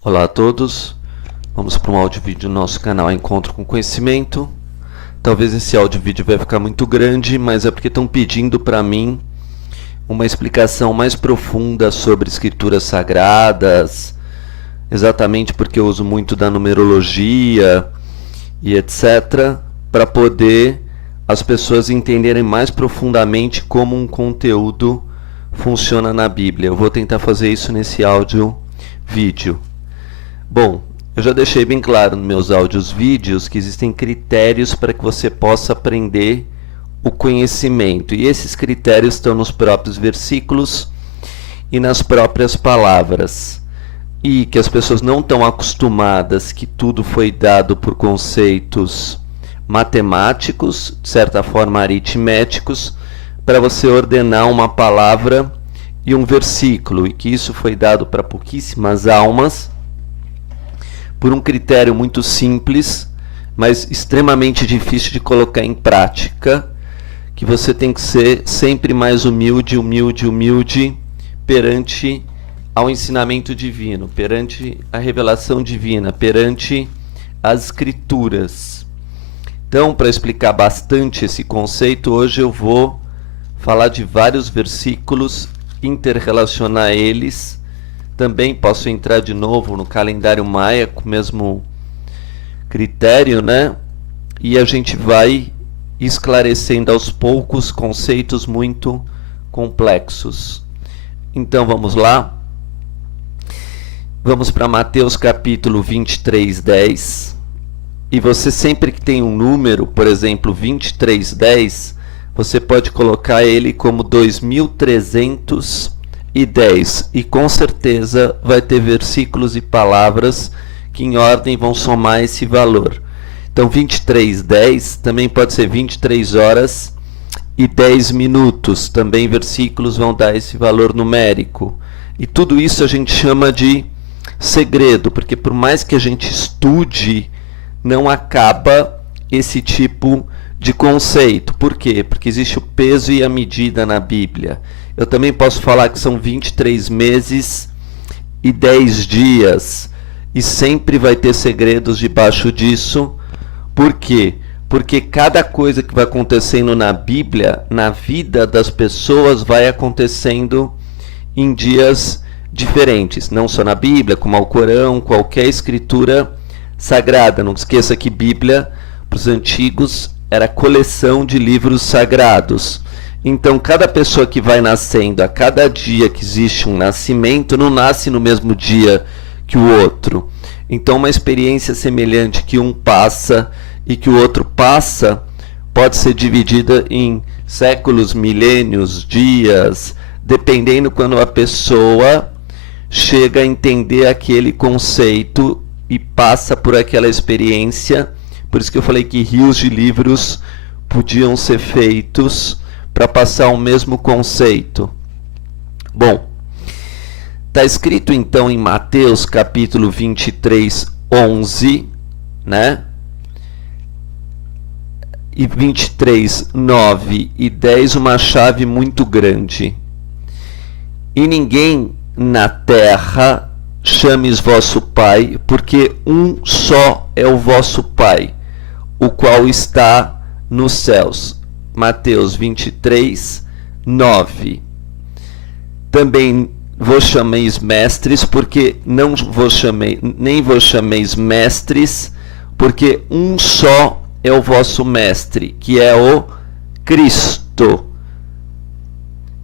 Olá a todos, vamos para um áudio vídeo do nosso canal Encontro com Conhecimento. Talvez esse áudio vídeo vai ficar muito grande, mas é porque estão pedindo para mim uma explicação mais profunda sobre escrituras sagradas, exatamente porque eu uso muito da numerologia e etc, para poder as pessoas entenderem mais profundamente como um conteúdo funciona na Bíblia. Eu vou tentar fazer isso nesse áudio vídeo. Bom, eu já deixei bem claro nos meus áudios vídeos que existem critérios para que você possa aprender o conhecimento. E esses critérios estão nos próprios versículos e nas próprias palavras. E que as pessoas não estão acostumadas que tudo foi dado por conceitos matemáticos, de certa forma aritméticos, para você ordenar uma palavra e um versículo. E que isso foi dado para pouquíssimas almas, por um critério muito simples, mas extremamente difícil de colocar em prática, que você tem que ser sempre mais humilde perante ao ensinamento divino, perante a revelação divina, perante as escrituras. Então, para explicar bastante esse conceito, hoje eu vou falar de vários versículos, interrelacionar eles. Também posso entrar de novo no calendário maia com o mesmo critério, né? E a gente vai esclarecendo aos poucos conceitos muito complexos. Então vamos lá. Vamos para Mateus capítulo 23:10. E você sempre que tem um número, por exemplo, 23:10, você pode colocar ele como 2310, e com certeza vai ter versículos e palavras que em ordem vão somar esse valor. Então 23:10 também pode ser 23 horas e 10 minutos, também versículos vão dar esse valor numérico. E tudo isso a gente chama de segredo, porque por mais que a gente estude, não acaba esse tipo de conceito. Por quê? Porque existe o peso e a medida na Bíblia. Eu também posso falar que são 23 meses e 10 dias. E sempre vai ter segredos debaixo disso. Por quê? Porque cada coisa que vai acontecendo na Bíblia, na vida das pessoas, vai acontecendo em dias diferentes. Não só na Bíblia, como ao Corão, qualquer escritura sagrada. Não esqueça que Bíblia, para os antigos, era coleção de livros sagrados. Então, cada pessoa que vai nascendo, a cada dia que existe um nascimento, não nasce no mesmo dia que o outro. Então, uma experiência semelhante que um passa e que o outro passa, pode ser dividida em séculos, milênios, dias, dependendo quando a pessoa chega a entender aquele conceito e passa por aquela experiência. Por isso que eu falei que rios de livros podiam ser feitos para passar o mesmo conceito. Bom, está escrito então em Mateus capítulo 23:11, né? E 23:9 e 10, uma chave muito grande. E ninguém na terra chames vosso Pai, porque um só é o vosso Pai, o qual está nos céus. Mateus 23:9. Também vos chameis mestres, porque não vos chamei, nem vos chameis mestres, porque um só é o vosso mestre, que é o Cristo.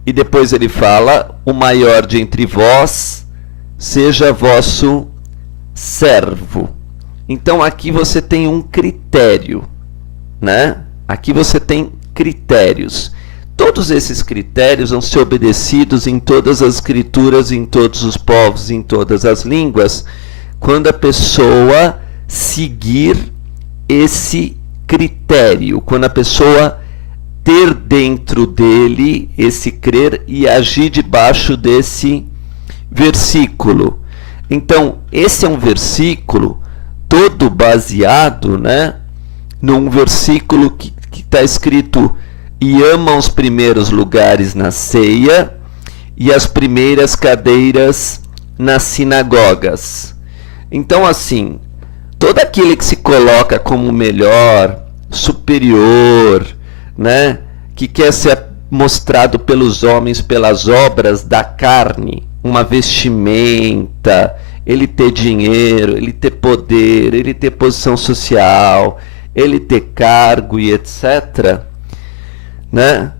E depois ele fala: o maior de entre vós seja vosso servo. Então aqui você tem um critério, né? Aqui você tem critérios. Todos esses critérios vão ser obedecidos em todas as escrituras, em todos os povos, em todas as línguas, quando a pessoa seguir esse critério, quando a pessoa ter dentro dele esse crer e agir debaixo desse versículo. Então, esse é um versículo todo baseado, né, num versículo que está escrito: e ama os primeiros lugares na ceia e as primeiras cadeiras nas sinagogas. Então, assim, todo aquele que se coloca como melhor, superior, né, que quer ser mostrado pelos homens pelas obras da carne, uma vestimenta, ele ter dinheiro, ele ter poder, ele ter posição social, ele ter cargo e etc., né?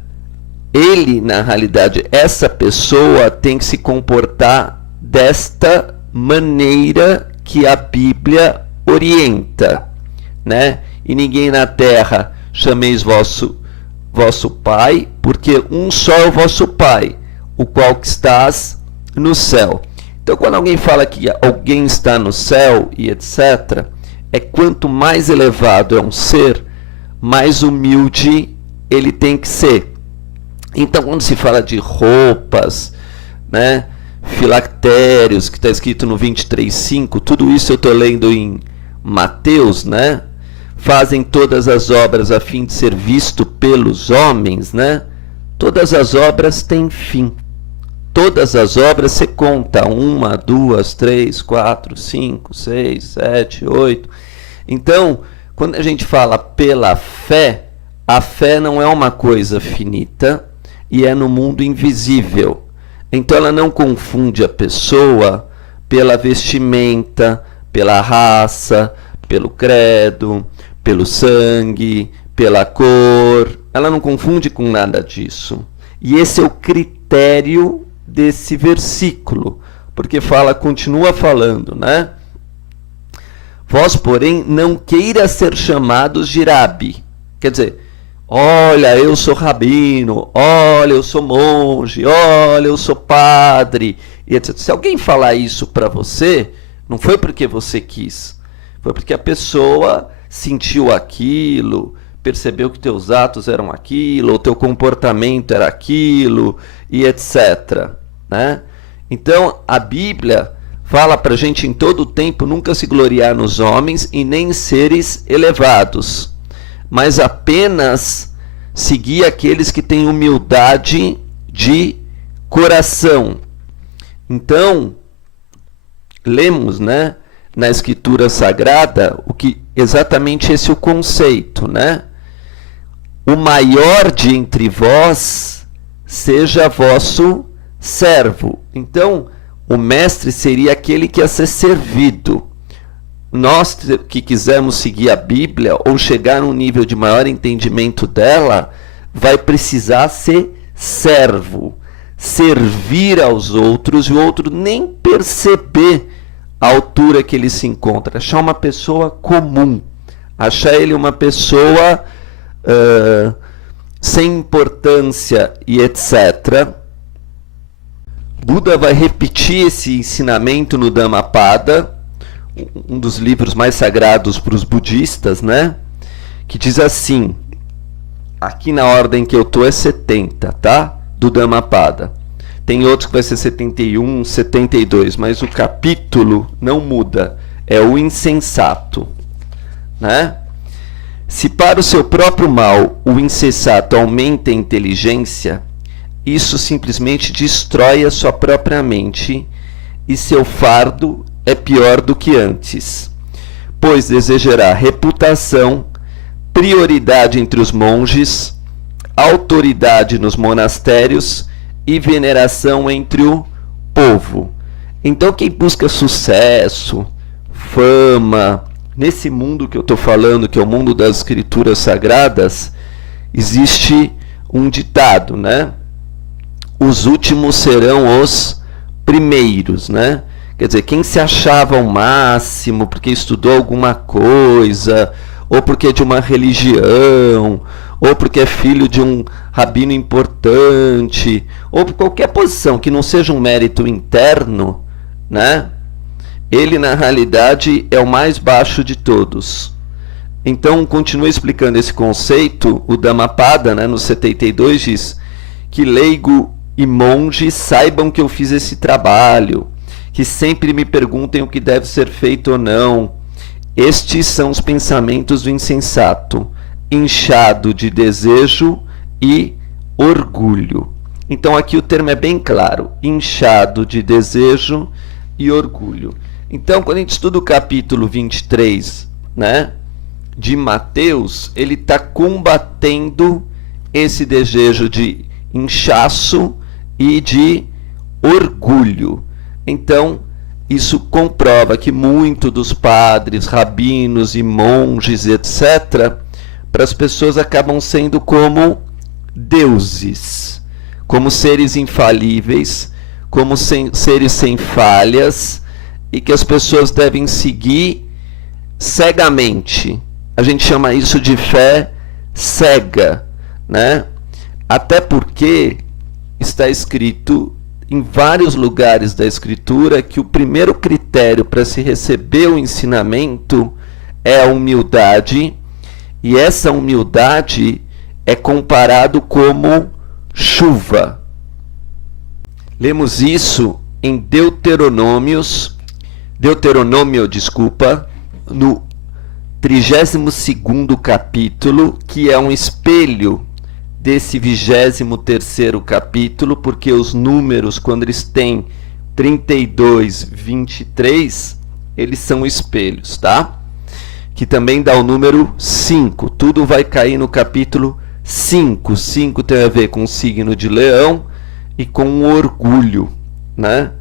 Ele, na realidade, essa pessoa tem que se comportar desta maneira que a Bíblia orienta, né? E ninguém na terra chameis vosso Pai, porque um só é o vosso Pai, o qual que estás no céu. Então, quando alguém fala que alguém está no céu e etc., é quanto mais elevado é um ser, mais humilde ele tem que ser. Então, quando se fala de roupas, né, filactérios, que está escrito no 23:5, tudo isso eu estou lendo em Mateus, né? Fazem todas as obras a fim de ser visto pelos homens, né? Todas as obras têm fim. Todas as obras você conta, 1, 2, 3, 4, 5, 6, 7, 8. Então, quando a gente fala pela fé, a fé não é uma coisa finita e é no mundo invisível. Então ela não confunde a pessoa pela vestimenta, pela raça, pelo credo, pelo sangue, pela cor. Ela não confunde com nada disso. E esse é o critério desse versículo, porque continua falando, né? Vós, porém, não queira ser chamados de Rabi. Quer dizer, olha, eu sou rabino, olha, eu sou monge, olha, eu sou padre, e etc. Se alguém falar isso para você, não foi porque você quis, foi porque a pessoa sentiu aquilo, percebeu que teus atos eram aquilo, ou teu comportamento era aquilo, e etc. Né? Então, a Bíblia fala para a gente em todo o tempo nunca se gloriar nos homens e nem em seres elevados, mas apenas seguir aqueles que têm humildade de coração. Então, lemos, né, na Escritura Sagrada exatamente esse é o conceito, né? O maior de entre vós seja vosso servo. Então, o mestre seria aquele que ia ser servido. Nós que quisermos seguir a Bíblia ou chegar a um nível de maior entendimento dela, vai precisar ser servo, servir aos outros e o outro nem perceber a altura que ele se encontra, achar uma pessoa comum, achar ele uma pessoa sem importância e etc. Buda vai repetir esse ensinamento no Dhammapada, um dos livros mais sagrados para os budistas, né? Que diz assim, aqui na ordem que eu estou é 70, tá? Do Dhammapada. Tem outros que vai ser 71, 72, mas o capítulo não muda, é o insensato, né? Se para o seu próprio mal o insensato aumenta a inteligência, isso simplesmente destrói a sua própria mente e seu fardo é pior do que antes, pois desejará reputação, prioridade entre os monges, autoridade nos monastérios e veneração entre o povo. Então quem busca sucesso, fama, nesse mundo que eu estou falando, que é o mundo das escrituras sagradas, existe um ditado, né? Os últimos serão os primeiros, né? Quer dizer, quem se achava o máximo porque estudou alguma coisa, ou porque é de uma religião, ou porque é filho de um rabino importante, ou por qualquer posição que não seja um mérito interno, né? Ele, na realidade, é o mais baixo de todos. Então, continua explicando esse conceito, o Dhammapada, né, no 72, diz que leigo e monge saibam que eu fiz esse trabalho, que sempre me perguntem o que deve ser feito ou não. Estes são os pensamentos do insensato, inchado de desejo e orgulho. Então aqui o termo é bem claro, inchado de desejo e orgulho. Então, quando a gente estuda o capítulo 23, né, de Mateus, ele está combatendo esse desejo de inchaço e de orgulho. Então, isso comprova que muito dos padres, rabinos e monges, etc., para as pessoas acabam sendo como deuses, como seres infalíveis, como seres sem falhas, e que as pessoas devem seguir cegamente. A gente chama isso de fé cega, né? Até porque está escrito em vários lugares da Escritura que o primeiro critério para se receber o ensinamento é a humildade, e essa humildade é comparado como chuva. Lemos isso em Deuteronômio, no 32º capítulo, que é um espelho desse 23º capítulo, porque os números, quando eles têm 32, 23, eles são espelhos, tá? Que também dá o número 5. Tudo vai cair no capítulo 5. 5 tem a ver com o signo de Leão e com o orgulho, né?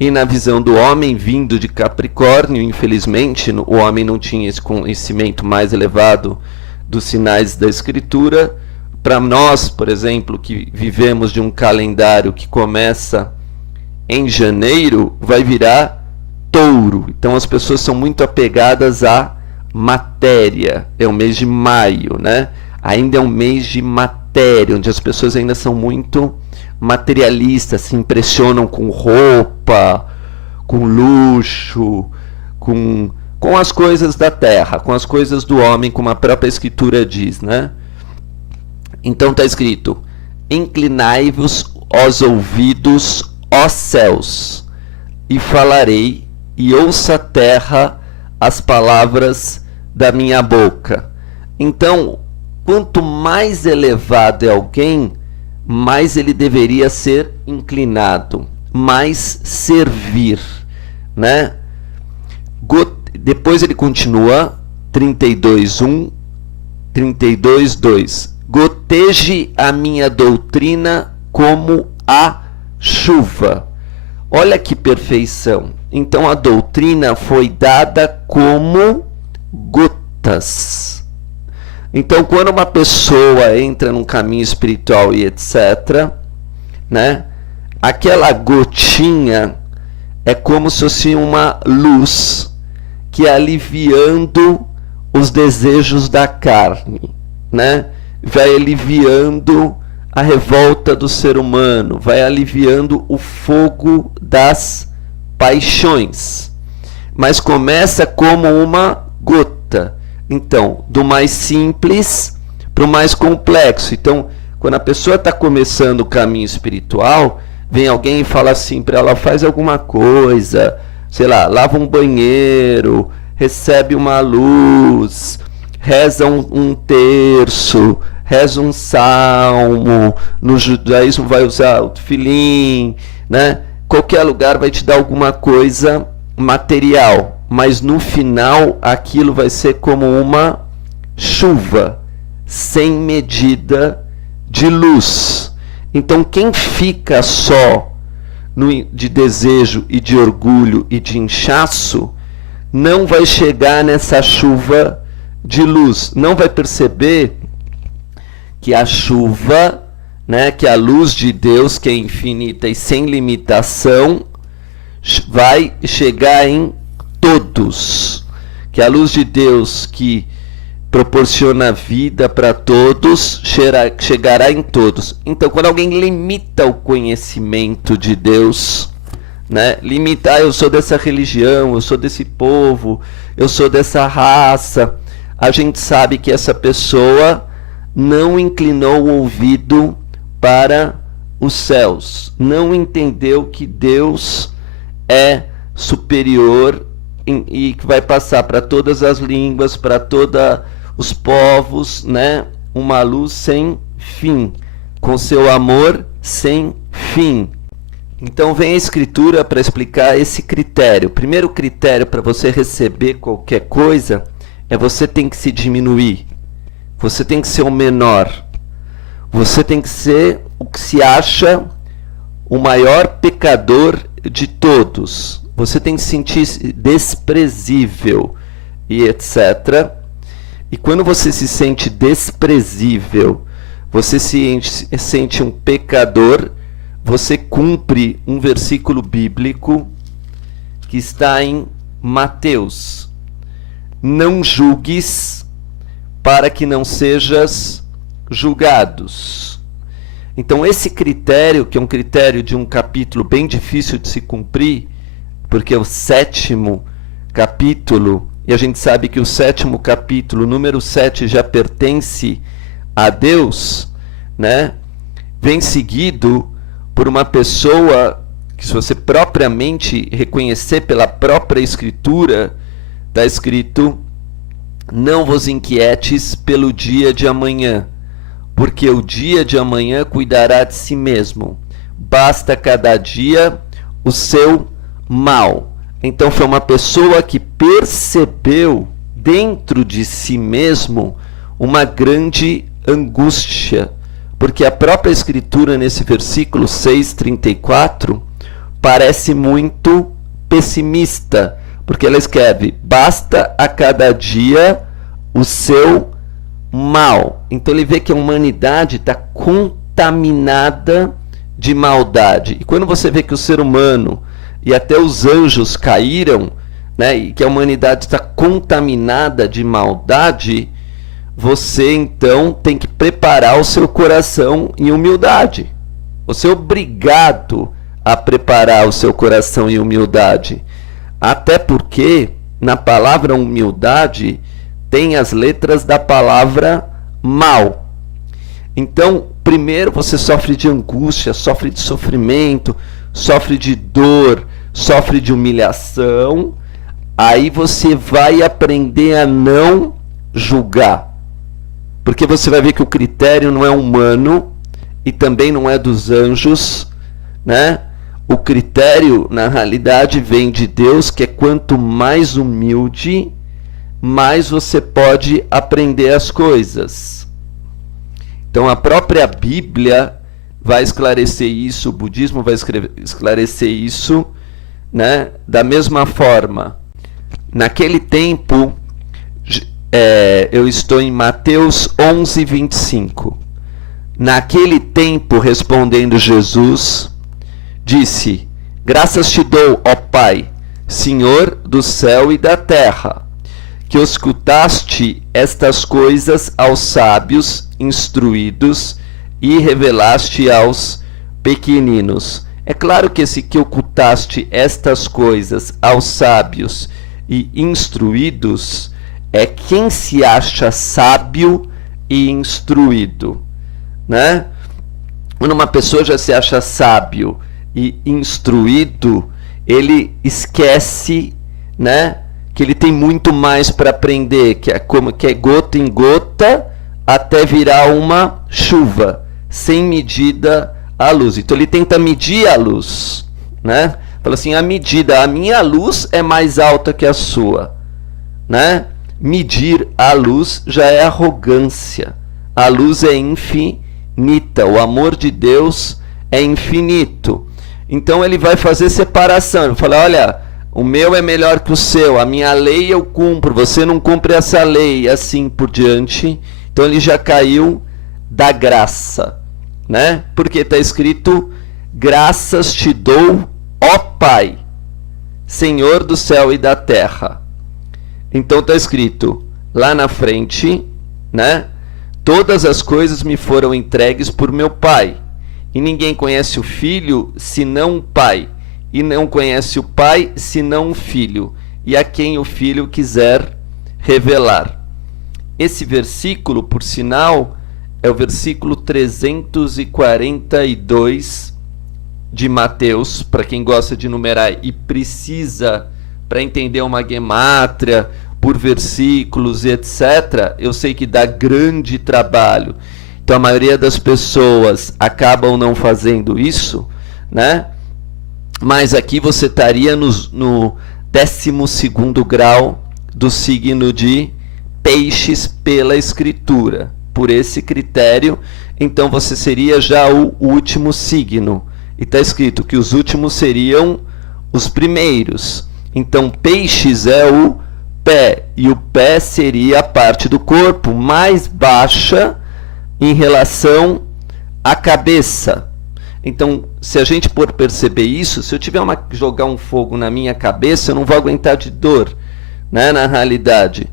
E na visão do homem vindo de Capricórnio, infelizmente, o homem não tinha esse conhecimento mais elevado dos sinais da Escritura. Para nós, por exemplo, que vivemos de um calendário que começa em janeiro, vai virar touro. Então as pessoas são muito apegadas à matéria. É o mês de maio, né? Ainda é um mês de matéria, onde as pessoas ainda são muito materialistas, se impressionam com roupa, com luxo, com as coisas da terra, com as coisas do homem, como a própria Escritura diz, né? Então está escrito: inclinai-vos os ouvidos, ó céus, e falarei, e ouça a terra as palavras da minha boca. Então, quanto mais elevado é alguém, mais ele deveria ser inclinado, mais servir, né? Depois ele continua, 32:1, 32:2. Goteje a minha doutrina como a chuva. Olha que perfeição. Então a doutrina foi dada como gotas. Então quando uma pessoa entra num caminho espiritual e etc., né, aquela gotinha é como se fosse uma luz que é aliviando os desejos da carne, né? Vai aliviando a revolta do ser humano, vai aliviando o fogo das paixões. Mas começa como uma gota. Então, do mais simples para o mais complexo. Então, quando a pessoa está começando o caminho espiritual, vem alguém e fala assim para ela: faz alguma coisa, sei lá, lava um banheiro, recebe uma luz, reza um terço, reza um salmo. No judaísmo vai usar o tefilim, né? Qualquer lugar vai te dar alguma coisa material, mas no final aquilo vai ser como uma chuva sem medida de luz. Então quem fica só de desejo e de orgulho e de inchaço não vai chegar nessa chuva de luz, não vai perceber que a chuva, né, que a luz de Deus, que é infinita e sem limitação, vai chegar em todos, que a luz de Deus que proporciona vida para todos chegará em todos. Então, quando alguém limita o conhecimento de Deus, né, limita: eu sou dessa religião, eu sou desse povo, eu sou dessa raça, a gente sabe que essa pessoa não inclinou o ouvido para os céus, não entendeu que Deus é superior e que vai passar para todas as línguas, para todos os povos, né, uma luz sem fim, com seu amor sem fim. Então vem a Escritura para explicar esse critério. O primeiro critério para você receber qualquer coisa é você tem que se diminuir. Você tem que ser o menor. Você tem que ser o que se acha o maior pecador de todos. Você tem que se sentir desprezível e etc. E quando você se sente desprezível, você se sente um pecador, você cumpre um versículo bíblico que está em Mateus. Não julgues para que não sejas julgados. Então esse critério, que é um critério de um capítulo bem difícil de se cumprir, porque é o 7º capítulo, e a gente sabe que o 7º capítulo, número 7, já pertence a Deus, né? Vem seguido por uma pessoa que, se você propriamente reconhecer pela própria Escritura, está escrito: não vos inquietes pelo dia de amanhã, porque o dia de amanhã cuidará de si mesmo. Basta cada dia o seu mal. Então foi uma pessoa que percebeu dentro de si mesmo uma grande angústia, porque a própria Escritura nesse versículo 6:34 parece muito pessimista, porque ela escreve: basta a cada dia o seu mal. Então ele vê que a humanidade está contaminada de maldade. E quando você vê que o ser humano e até os anjos caíram, né, e que a humanidade está contaminada de maldade, você então tem que preparar o seu coração em humildade. Você é obrigado a preparar o seu coração em humildade. Até porque na palavra humildade tem as letras da palavra mal. Então, primeiro você sofre de angústia, sofre de sofrimento, sofre de dor, sofre de humilhação. Aí você vai aprender a não julgar. Porque você vai ver que o critério não é humano e também não é dos anjos, né? O critério, na realidade, vem de Deus, que é quanto mais humilde, mais você pode aprender as coisas. Então a própria Bíblia vai esclarecer isso, o budismo vai esclarecer isso, né? Da mesma forma. Naquele tempo, eu estou em Mateus 11:25. Naquele tempo, respondendo Jesus, disse: graças te dou, ó Pai, Senhor do céu e da terra, que escutaste estas coisas aos sábios instruídos e revelaste aos pequeninos. É claro que esse que ocultaste estas coisas aos sábios e instruídos é quem se acha sábio e instruído, né? Quando uma pessoa já se acha sábio e instruído, ele esquece, né, que ele tem muito mais para aprender, que é gota em gota até virar uma chuva, sem medida a luz. Então ele tenta medir a luz, né? Fala assim: a minha luz é mais alta que a sua, né? Medir a luz já é arrogância. A luz é infinita, o amor de Deus é infinito. Então ele vai fazer separação, ele vai falar: olha, o meu é melhor que o seu, a minha lei eu cumpro, você não cumpre essa lei, e assim por diante. Então ele já caiu da graça, né? Porque está escrito: graças te dou, ó Pai, Senhor do céu e da terra. Então está escrito lá na frente, né? Todas as coisas me foram entregues por meu Pai, e ninguém conhece o Filho senão o Pai, e não conhece o Pai senão o Filho, e a quem o Filho quiser revelar. Esse versículo, por sinal, é o versículo 342 de Mateus, para quem gosta de numerar e precisa, para entender uma gemátria por versículos e etc., eu sei que dá grande trabalho. Então a maioria das pessoas acabam não fazendo isso, né? mas aqui você estaria no 12º grau do signo de Peixes pela escritura. Por esse critério, então você seria já o último signo. E está escrito que os últimos seriam os primeiros. Então, Peixes é o pé, e o pé seria a parte do corpo mais baixa em relação à cabeça. Então, se a gente for perceber isso, se eu tiver jogar um fogo na minha cabeça, eu não vou aguentar de dor, né, na realidade.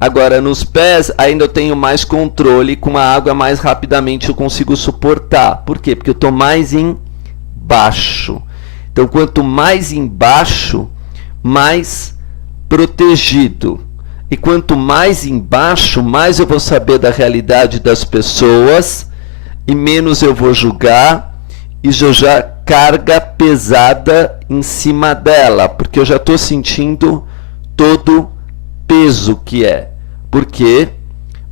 Agora, nos pés, ainda eu tenho mais controle, com a água mais rapidamente eu consigo suportar. Por quê? Porque eu estou mais embaixo. Então, quanto mais embaixo, mais protegido. E quanto mais embaixo, mais eu vou saber da realidade das pessoas e menos eu vou julgar e já carga pesada em cima dela, porque eu já estou sentindo todo peso que é. Por quê?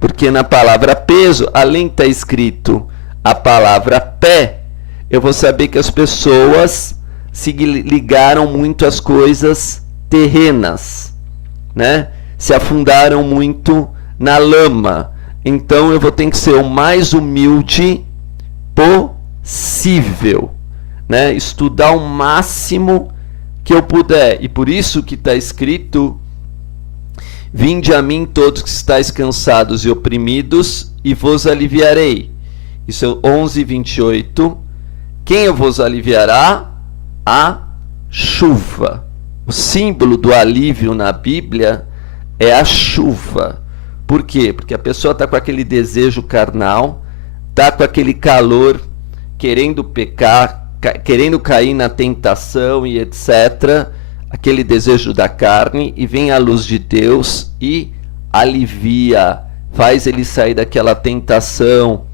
Porque na palavra peso, além de estar escrito a palavra pé, eu vou saber que as pessoas se ligaram muito às coisas terrenas, né? Se afundaram muito na lama. Então eu vou ter que ser o mais humilde possível, né? Estudar o máximo que eu puder. E por isso que está escrito: vinde a mim todos que estáis cansados e oprimidos, e vos aliviarei. Isso é 11:28. Quem eu vos aliviará? A chuva. O símbolo do alívio na Bíblia é a chuva. Por quê? Porque a pessoa está com aquele desejo carnal, está com aquele calor, querendo pecar, querendo cair na tentação e etc., aquele desejo da carne, e vem a luz de Deus e alivia, faz ele sair daquela tentação.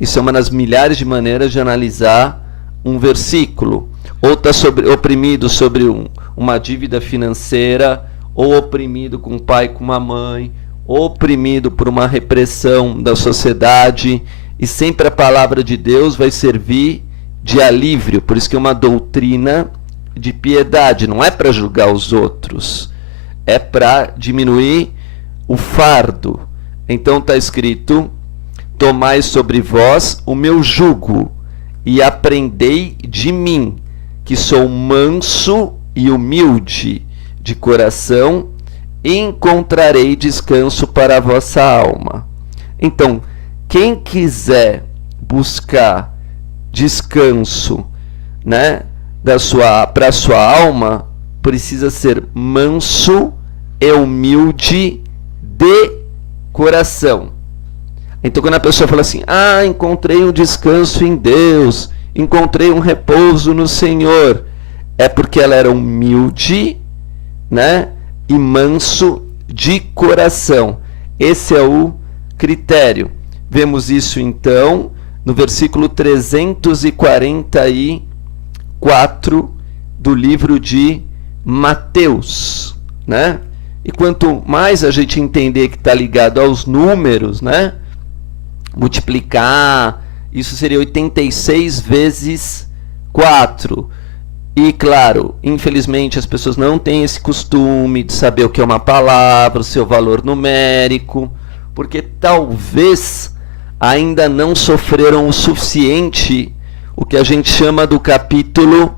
Isso é uma das milhares de maneiras de analisar um versículo. Ou está oprimido sobre uma dívida financeira, ou oprimido com o pai, com uma mãe, ou oprimido por uma repressão da sociedade, e sempre a palavra de Deus vai servir de alívio. Por isso que é uma doutrina de piedade, não é para julgar os outros, é para diminuir o fardo. Então está escrito: tomai sobre vós o meu jugo e aprendei de mim, que sou manso e humilde de coração, e encontrarei descanso para a vossa alma. Então, quem quiser buscar descanso, né, para a sua alma, precisa ser manso e humilde de coração. Então, quando a pessoa fala assim: encontrei um descanso em Deus, encontrei um repouso no Senhor, é porque ela era humilde, né, e manso de coração. Esse é o critério. Vemos isso então no versículo 344 do livro de Mateus, né? E quanto mais a gente entender que está ligado aos números, né, multiplicar, isso seria 86 vezes 4. E claro, infelizmente as pessoas não têm esse costume de saber o que é uma palavra, o seu valor numérico, porque talvez ainda não sofreram o suficiente o que a gente chama do capítulo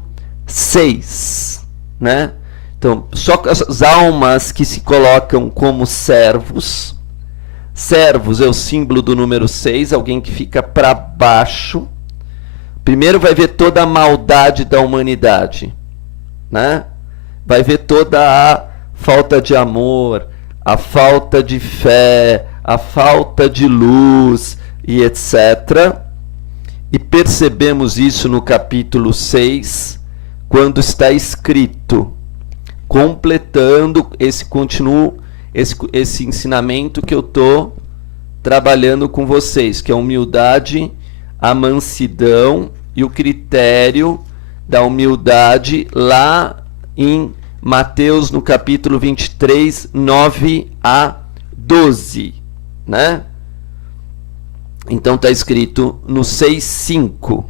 6, né? Então, só as almas que se colocam como servos. Servos é o símbolo do número 6, alguém que fica para baixo. Primeiro vai ver toda a maldade da humanidade, né? Vai ver toda a falta de amor, a falta de fé, a falta de luz e etc. E percebemos isso no capítulo 6, quando está escrito, completando esse ensinamento que eu estou trabalhando com vocês, que é a humildade, a mansidão e o critério da humildade lá em Mateus, no capítulo 23, 9 a 12, né? Então está escrito no 6:5: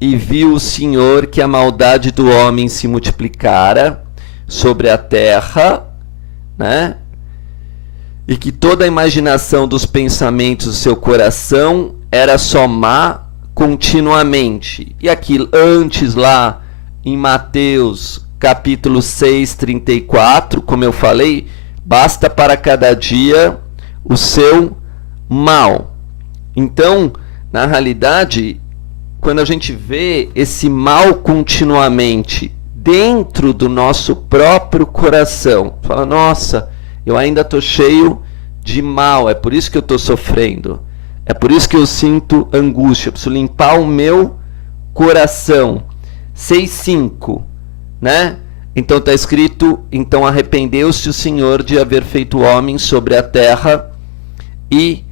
E viu o Senhor que a maldade do homem se multiplicara sobre a terra, né? E que toda a imaginação dos pensamentos do seu coração era só má continuamente. E aqui antes lá em Mateus capítulo 6, 34, como eu falei, basta para cada dia o seu mal. Então, na realidade, quando a gente vê esse mal continuamente dentro do nosso próprio coração, fala, nossa, eu ainda estou cheio de mal, é por isso que eu estou sofrendo, é por isso que eu sinto angústia, eu preciso limpar o meu coração. 6,5, né? Então está escrito, então arrependeu-se o Senhor de haver feito o homem sobre a terra e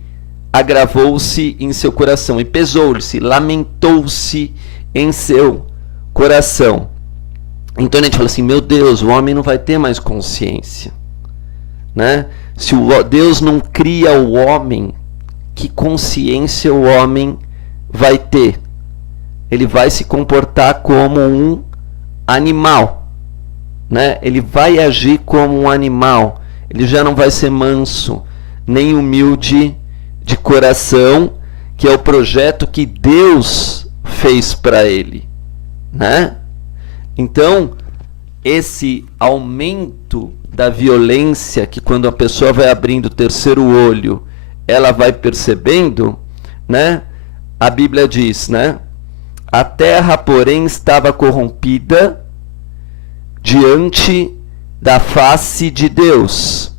agravou-se em seu coração, e pesou-se, lamentou-se em seu coração. Então a gente fala assim, meu Deus, o homem não vai ter mais consciência, né? Se Deus não cria o homem, que consciência o homem vai ter? Ele vai se comportar como um animal, né? Ele vai agir como um animal, ele já não vai ser manso, nem humilde de coração, que é o projeto que Deus fez para ele, né? Então, esse aumento da violência, que quando a pessoa vai abrindo o terceiro olho, ela vai percebendo, né? A Bíblia diz, né? A terra, porém, estava corrompida diante da face de Deus,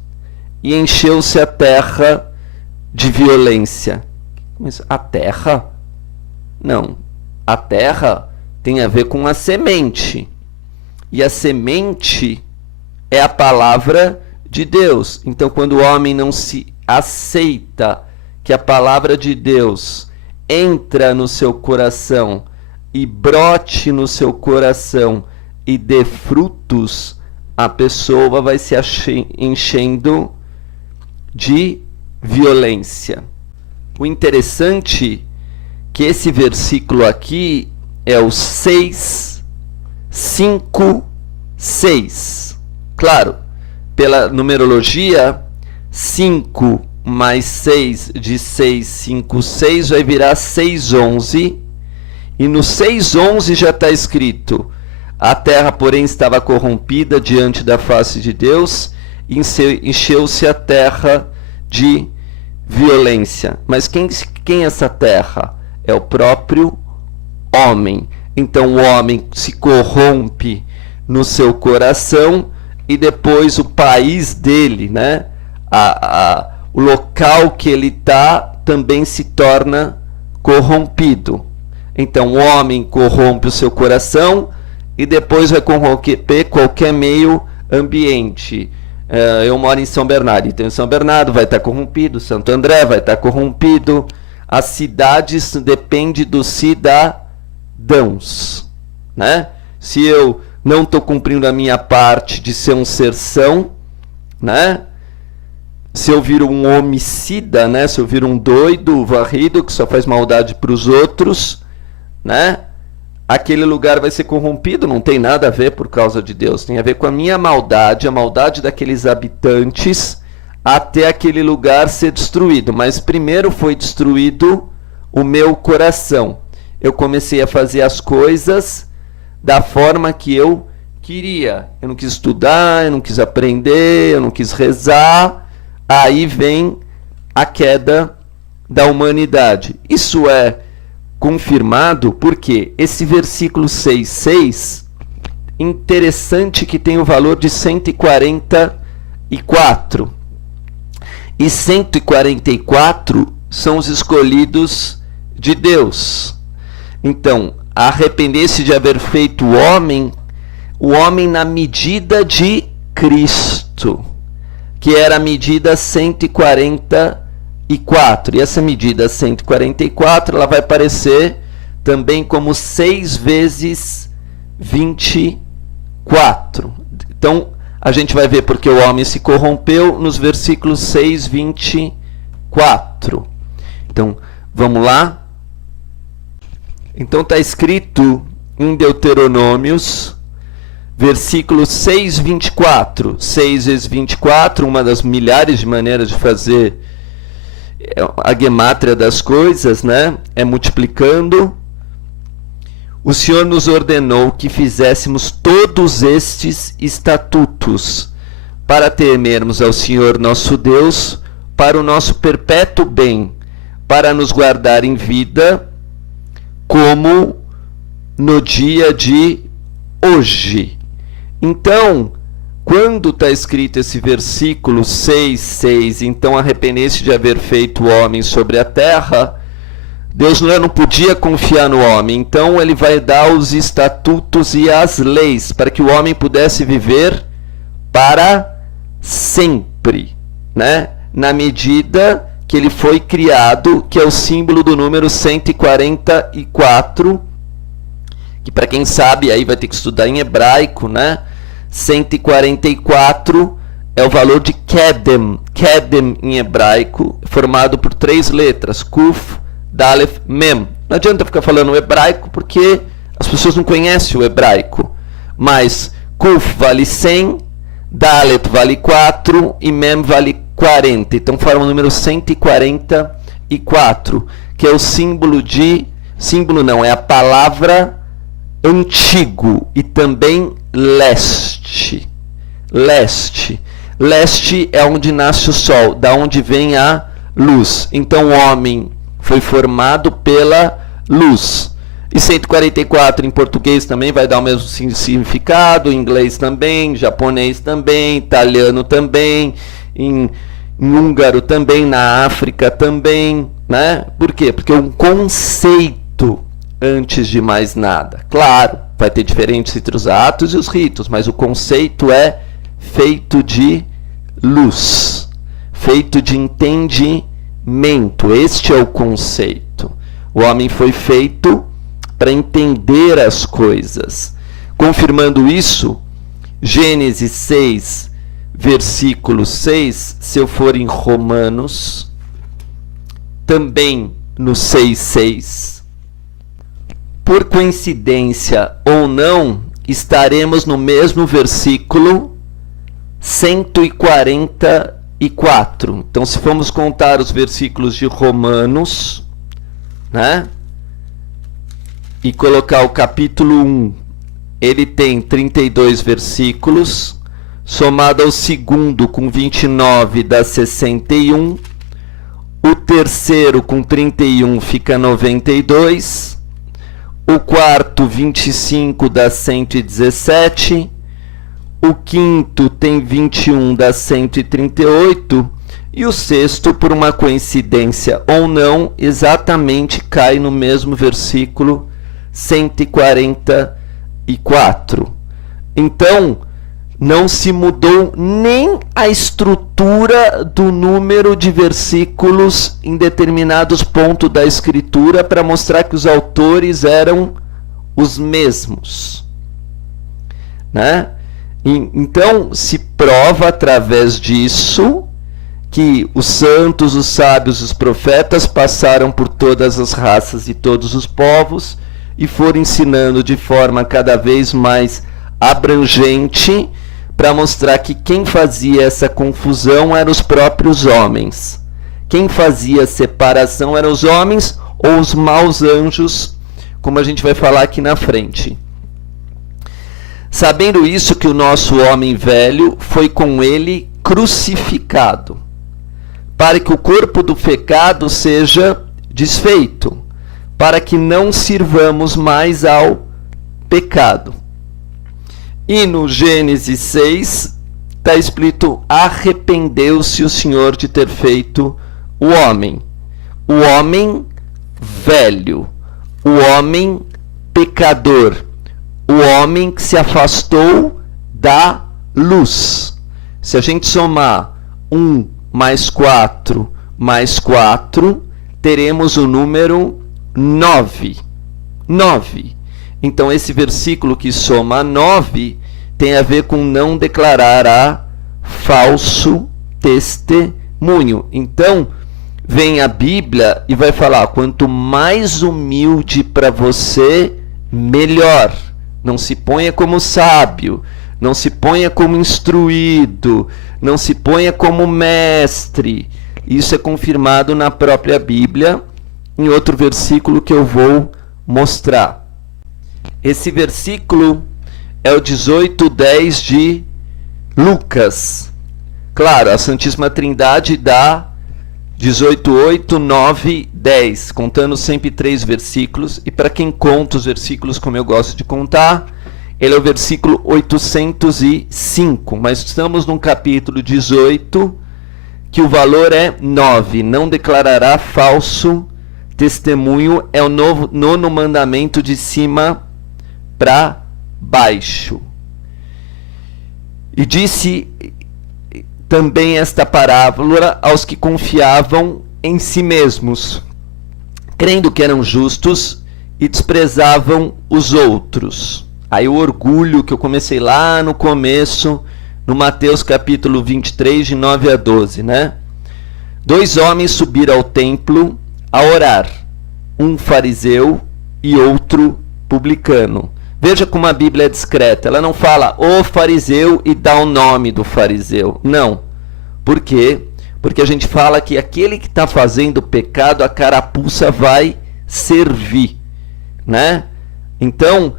e encheu-se a terra de violência. Mas a terra? Não. A terra tem a ver com a semente. E a semente é a palavra de Deus. Então, quando o homem não se aceita que a palavra de Deus entra no seu coração e brote no seu coração e dê frutos, a pessoa vai se enchendo de violência. O interessante é que esse versículo aqui é o 6, 5, 6. Claro, pela numerologia, 5 mais 6 de 6, 5, 6 vai virar 6, 11. E no 6, 11 já está escrito: a terra, porém, estava corrompida diante da face de Deus, e encheu-se a terra de violência. Mas quem é essa terra? É o próprio homem. Então o homem se corrompe no seu coração, e depois o país dele, né? O local que ele está também se torna corrompido. Então o homem corrompe o seu coração e depois vai corromper qualquer meio ambiente. Eu moro em São Bernardo, então em São Bernardo vai estar corrompido, Santo André vai estar corrompido. As cidades dependem dos cidadãos, né? Se eu não estou cumprindo a minha parte de ser um ser são, né? Se eu viro um homicida, né? Se eu viro um doido, varrido, que só faz maldade para os outros, né? Aquele lugar vai ser corrompido, não tem nada a ver por causa de Deus, tem a ver com a minha maldade, a maldade daqueles habitantes, até aquele lugar ser destruído. Mas primeiro foi destruído o meu coração. Eu comecei a fazer as coisas da forma que eu queria. Eu não quis estudar, eu não quis aprender, eu não quis rezar. Aí vem a queda da humanidade. Isso é confirmado porque esse versículo 6,6, interessante que tem o valor de 144. E 144 são os escolhidos de Deus. Então, arrepender-se de haver feito o homem na medida de Cristo, que era a medida 144. E essa medida 144, ela vai aparecer também como 6 vezes 24. Então, a gente vai ver porque o homem se corrompeu nos versículos 6, 24. Então, vamos lá. Então está escrito em Deuteronômios, versículo 6, 24. 6 vezes 24, uma das milhares de maneiras de fazer a gemátria das coisas, né? É multiplicando. O Senhor nos ordenou que fizéssemos todos estes estatutos para temermos ao Senhor nosso Deus, para o nosso perpétuo bem, para nos guardar em vida, como no dia de hoje. Então, quando está escrito esse versículo 6, então arrependesse de haver feito o homem sobre a terra, Deus não podia confiar no homem, então ele vai dar os estatutos e as leis para que o homem pudesse viver para sempre, né? Na medida que ele foi criado, que é o símbolo do número 144, que para quem sabe aí vai ter que estudar em hebraico, né? 144 é o valor de Kedem. Kedem em hebraico, formado por 3 letras, Kuf, Dalef, Mem. Não adianta ficar falando hebraico porque as pessoas não conhecem o hebraico. Mas Kuf vale 100, Dalet vale 4 e Mem vale 40. Então forma o número 144, que é o símbolo de... Símbolo não, é a palavra antigo e também leste. Leste. Leste é onde nasce o sol, da onde vem a luz. Então o homem foi formado pela luz. E 144 em português também vai dar o mesmo significado, em inglês também, japonês também, italiano também, em húngaro também, na África também, né? Por quê? Porque é um conceito antes de mais nada. Claro, vai ter diferença entre os atos e os ritos, mas o conceito é feito de luz, feito de entendimento. Este é o conceito. O homem foi feito para entender as coisas. Confirmando isso, Gênesis 6, versículo 6, se eu for em Romanos, também no 6:6, por coincidência ou não, estaremos no mesmo versículo 144. Então, se formos contar os versículos de Romanos, né, e colocar o capítulo 1, ele tem 32 versículos, somado ao segundo com 29 dá 61, o terceiro com 31 fica 92, o quarto 25 dá 117, o quinto tem 21 dá 138, e o sexto, por uma coincidência ou não, exatamente cai no mesmo versículo 144. Então, não se mudou nem a estrutura do número de versículos em determinados pontos da Escritura para mostrar que os autores eram os mesmos, né? Então, se prova através disso que os santos, os sábios, os profetas passaram por todas as raças e todos os povos e foram ensinando de forma cada vez mais abrangente para mostrar que quem fazia essa confusão eram os próprios homens. Quem fazia a separação eram os homens ou os maus anjos, como a gente vai falar aqui na frente. Sabendo isso, que o nosso homem velho foi com ele crucificado, para que o corpo do pecado seja desfeito, para que não sirvamos mais ao pecado. E no Gênesis 6 está escrito: arrependeu-se o Senhor de ter feito o homem velho, o homem pecador, o homem que se afastou da luz. Se a gente somar 1 mais 4 mais 4, teremos o número 9. 9. Então, esse versículo que soma 9 tem a ver com não declarar a falso testemunho. Então, vem a Bíblia e vai falar: quanto mais humilde para você, melhor. Não se ponha como sábio, não se ponha como instruído, não se ponha como mestre. Isso é confirmado na própria Bíblia, em outro versículo que eu vou mostrar. Esse versículo é o 18:10 de Lucas. Claro, a Santíssima Trindade dá 18, 8, 9, 10, contando sempre 3 versículos. E para quem conta os versículos como eu gosto de contar, ele é o versículo 805. Mas estamos no capítulo 18, que o valor é 9. Não declarará falso testemunho. É o nono mandamento de cima para baixo. E disse também esta parábola aos que confiavam em si mesmos, crendo que eram justos e desprezavam os outros. Aí o orgulho que eu comecei lá no começo, no Mateus capítulo 23, de 9 a 12, né? 2 homens subiram ao templo a orar, um fariseu e outro publicano. Veja como a Bíblia é discreta. Ela não fala o fariseu e dá o nome do fariseu. Não. Por quê? Porque a gente fala que aquele que está fazendo pecado, a carapuça vai servir, né? Então,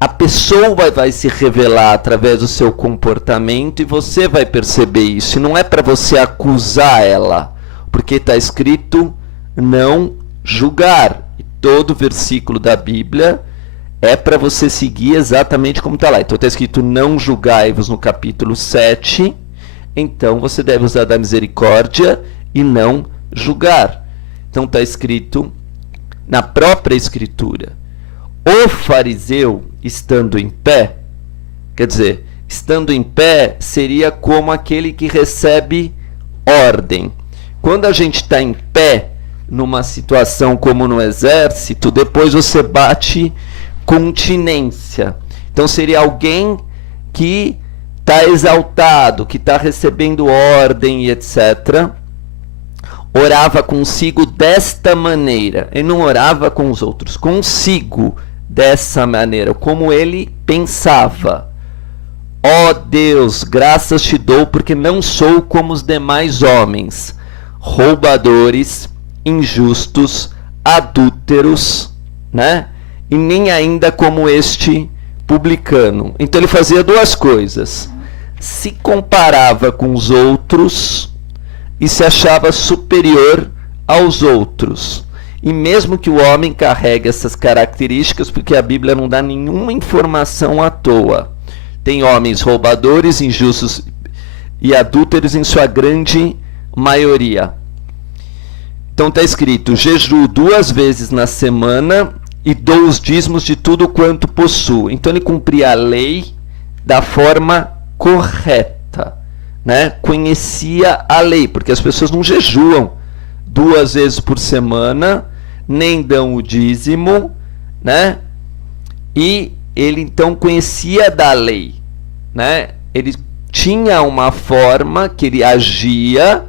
a pessoa vai se revelar através do seu comportamento e você vai perceber isso. E não é para você acusar ela, porque está escrito não julgar. E todo versículo da Bíblia é para você seguir exatamente como está lá. Então está escrito não julgai-vos no capítulo 7. Então você deve usar da misericórdia e não julgar. Então está escrito na própria Escritura. O fariseu estando em pé, quer dizer, estando em pé seria como aquele que recebe ordem. Quando a gente está em pé, numa situação como no exército, depois você bate continência. Então seria alguém que está exaltado, que está recebendo ordem e etc. Orava consigo desta maneira. Ele não orava com os outros, consigo dessa maneira, como ele pensava. Ó Deus, graças te dou, porque não sou como os demais homens, roubadores, injustos, adúlteros, né? E nem ainda como este publicano. Então ele fazia 2 coisas. Se comparava com os outros e se achava superior aos outros. E mesmo que o homem carregue essas características, porque a Bíblia não dá nenhuma informação à toa. Tem homens roubadores, injustos e adúlteros em sua grande maioria. Então está escrito: jejuo 2 vezes na semana e dou os dízimos de tudo quanto possuo. Então ele cumpria a lei da forma correta, né? Conhecia a lei, porque as pessoas não jejuam 2 vezes por semana, nem dão o dízimo, né? E ele então conhecia da lei, né? Ele tinha uma forma que ele agia,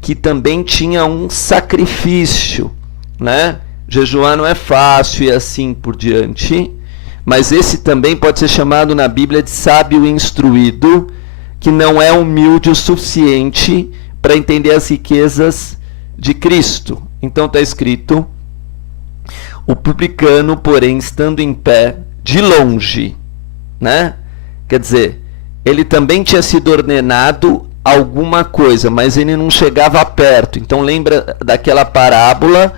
que também tinha um sacrifício, né? Jejuar não é fácil e assim por diante, mas esse também pode ser chamado na Bíblia de sábio instruído, que não é humilde o suficiente para entender as riquezas de Cristo. Então está escrito: o publicano, porém, estando em pé, de longe, né? Quer dizer, ele também tinha sido ordenado alguma coisa, mas ele não chegava perto. Então lembra daquela parábola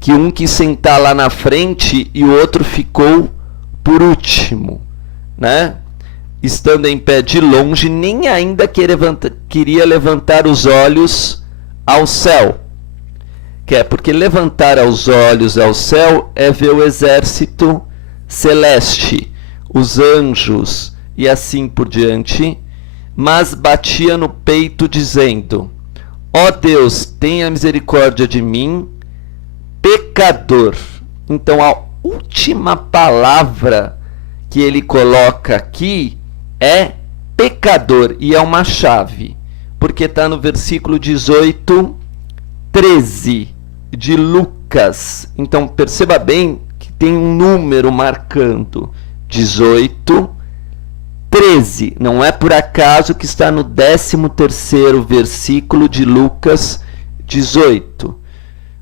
que um quis sentar lá na frente e o outro ficou por último, né? Estando em pé de longe, nem ainda queria levantar os olhos ao céu. Porque levantar os olhos ao céu é ver o exército celeste, os anjos e assim por diante, mas batia no peito dizendo: ó Deus, tenha misericórdia de mim, pecador. Então a última palavra que ele coloca aqui é pecador, e é uma chave, porque está no versículo 18, 13 de Lucas. Então perceba bem que tem um número marcando 18, 13. Não é por acaso que está no 13º versículo de Lucas 18.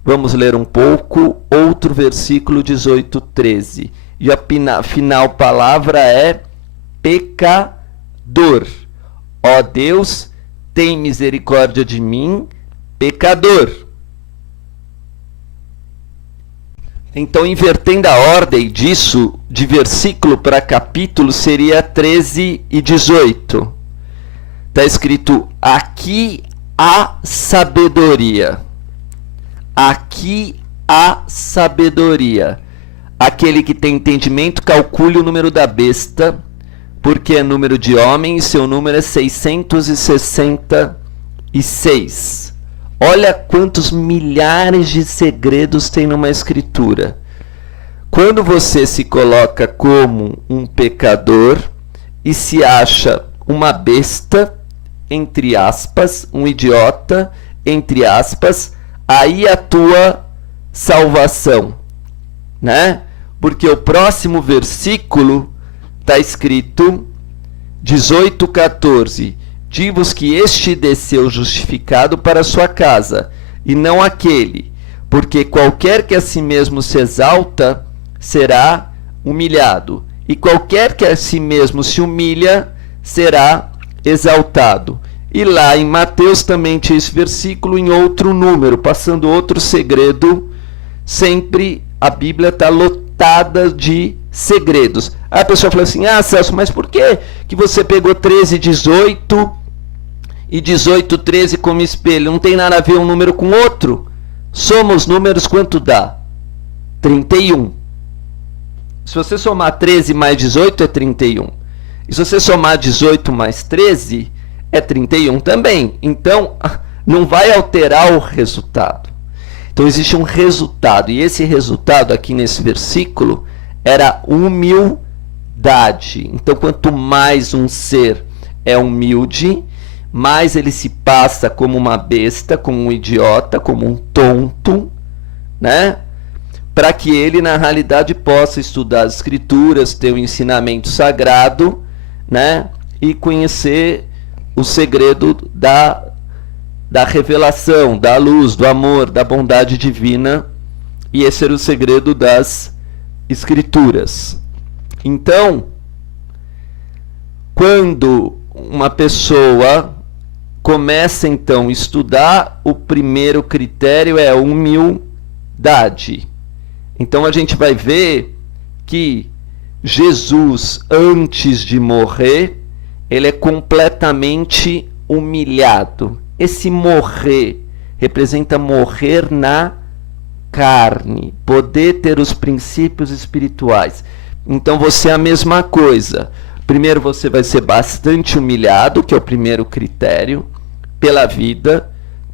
Vamos ler um pouco, outro versículo 18, 13. E a final palavra é pecador. Ó Deus, tem misericórdia de mim, pecador. Então, invertendo a ordem disso, de versículo para capítulo, seria 13 e 18. Está escrito, aqui há sabedoria. Aqui há sabedoria. Aquele que tem entendimento, calcule o número da besta, porque é número de homem e seu número é 666. Olha quantos milhares de segredos tem numa escritura. Quando você se coloca como um pecador e se acha uma besta, entre aspas, um idiota, entre aspas, aí a tua salvação, né? Porque o próximo versículo está escrito 18:14. Digo-vos que este desceu justificado para a sua casa, e não aquele, porque qualquer que a si mesmo se exalta, será humilhado, e qualquer que a si mesmo se humilha, será exaltado. E lá em Mateus também tinha esse versículo em outro número, passando outro segredo. Sempre a Bíblia está lotada de segredos. Aí a pessoa fala assim, Celso, mas por que você pegou 13, 18 e 18, 13 como espelho? Não tem nada a ver um número com outro? Soma os números, quanto dá? 31. Se você somar 13 mais 18 é 31. E se você somar 18 mais 13 é 31 também. Então, não vai alterar o resultado. Então, existe um resultado. E esse resultado aqui nesse versículo era humildade. Então, quanto mais um ser é humilde, mais ele se passa como uma besta, como um idiota, como um tonto, né? Para que ele, na realidade, possa estudar as escrituras, ter um ensinamento sagrado, né? E conhecer o segredo da revelação, da luz, do amor, da bondade divina. E esse era o segredo das escrituras. Então, quando uma pessoa começa então a estudar, o primeiro critério é a humildade. Então a gente vai ver que Jesus, antes de morrer, ele é completamente humilhado. Esse morrer representa morrer na carne, poder ter os princípios espirituais. Então você é a mesma coisa. Primeiro você vai ser bastante humilhado, que é o primeiro critério, pela vida,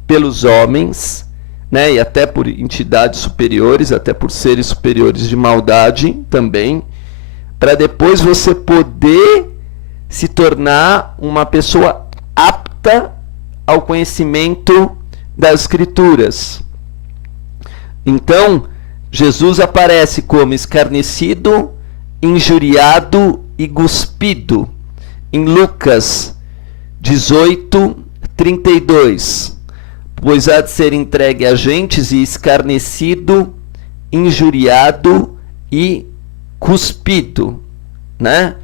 pelos homens, né? E até por entidades superiores, até por seres superiores de maldade também, para depois você poder se tornar uma pessoa apta ao conhecimento das Escrituras. Então, Jesus aparece como escarnecido, injuriado e cuspido em Lucas 18:32. Pois há de ser entregue a gentes e escarnecido, injuriado e cuspido, né?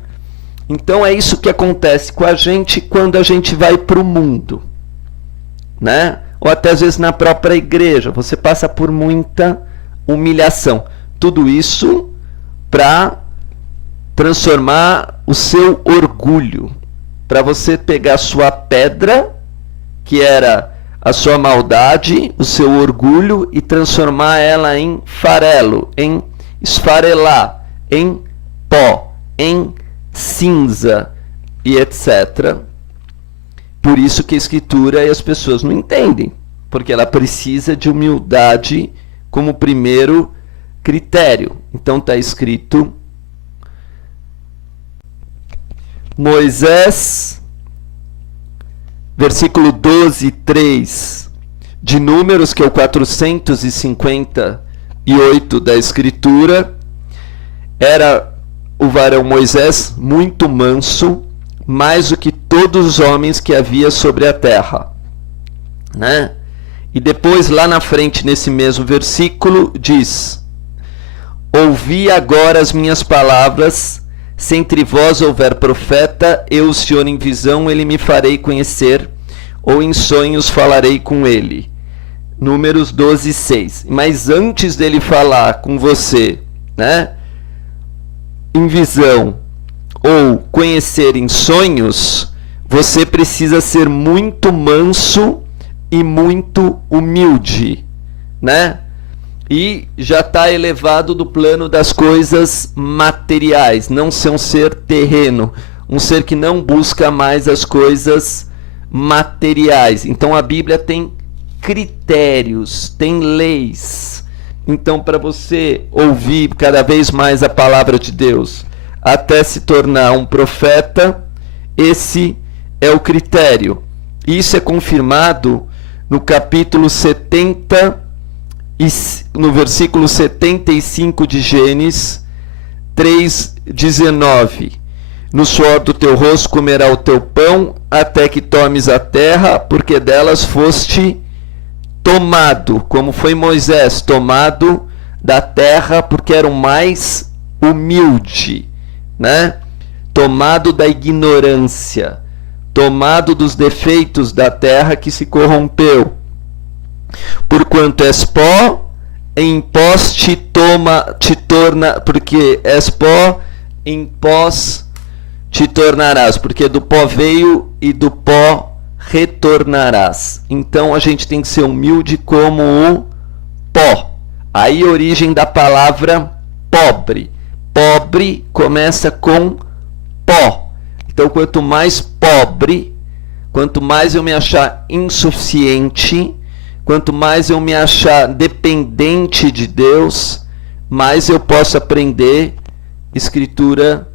Então é isso que acontece com a gente quando a gente vai para o mundo, né? Ou até às vezes na própria igreja, você passa por muita humilhação. Tudo isso para transformar o seu orgulho, para você pegar a sua pedra, que era a sua maldade, o seu orgulho, e transformar ela em farelo, em esfarelar, em pó, em cinza e etc. Por isso que a escritura e as pessoas não entendem, porque ela precisa de humildade como primeiro critério. Então está escrito: Moisés, versículo 12, 3. de Números, que é o 458 da Escritura. Era o varão Moisés muito manso, mais do que todos os homens que havia sobre a terra, né? E depois, lá na frente, nesse mesmo versículo, diz: ouvi agora as minhas palavras, se entre vós houver profeta, eu, o Senhor, em visão, ele me farei conhecer, ou em sonhos falarei com ele. Números 12, 6. Mas antes dele falar com você, né, em visão, ou conhecer em sonhos, você precisa ser muito manso e muito humilde, né? E já está elevado do plano das coisas materiais, não ser um ser terreno, um ser que não busca mais as coisas materiais. Então a Bíblia tem critérios, tem leis. Então, para você ouvir cada vez mais a palavra de Deus, até se tornar um profeta, esse é o critério. Isso é confirmado no capítulo 70, no versículo 75 de Gênesis 3:19. No suor do teu rosto comerá o teu pão, até que tomes a terra, porque delas foste tomado, como foi Moisés tomado da terra, porque era o mais humilde, né? Tomado da ignorância, tomado dos defeitos da terra que se corrompeu. Porquanto és pó, em pós te torna, porque és pó, em pós te tornarás, porque do pó veio e do pó retornarás. Então a gente tem que ser humilde como o pó. Aí a origem da palavra pobre. Pobre começa com pó. Então quanto mais pobre, quanto mais eu me achar insuficiente, quanto mais eu me achar dependente de Deus, mais eu posso aprender Escritura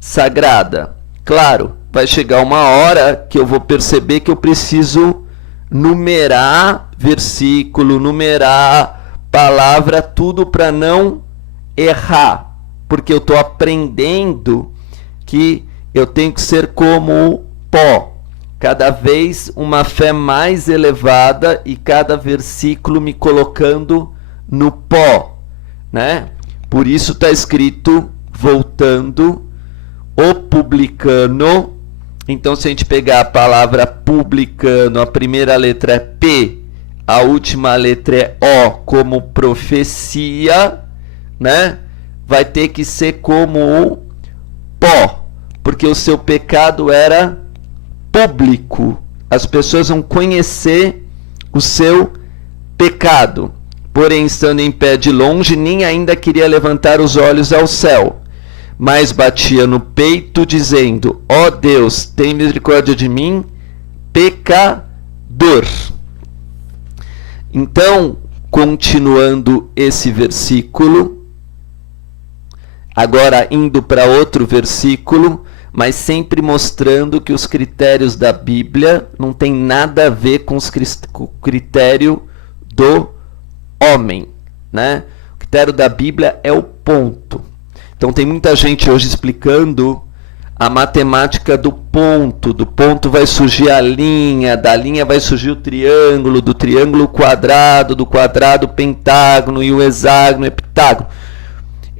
Sagrada. Claro, vai chegar uma hora que eu vou perceber que eu preciso numerar versículo, numerar palavra, tudo para não errar, porque eu estou aprendendo que eu tenho que ser como o pó, cada vez uma fé mais elevada e cada versículo me colocando no pó, né? Por isso está escrito, voltando, o publicano. Então, se a gente pegar a palavra publicano, a primeira letra é P, a última letra é O, como profecia, né? Vai ter que ser como o pó, porque o seu pecado era público. As pessoas vão conhecer o seu pecado. Porém, estando em pé de longe, nem ainda queria levantar os olhos ao céu, mas batia no peito, dizendo: ó Deus, tem misericórdia de mim, pecador. Então, continuando esse versículo, agora indo para outro versículo, mas sempre mostrando que os critérios da Bíblia não tem nada a ver com o critério do homem, né? O critério da Bíblia é o ponto. Então tem muita gente hoje explicando a matemática do ponto vai surgir a linha, da linha vai surgir o triângulo, do triângulo o quadrado, do quadrado o pentágono e o hexágono e heptágono.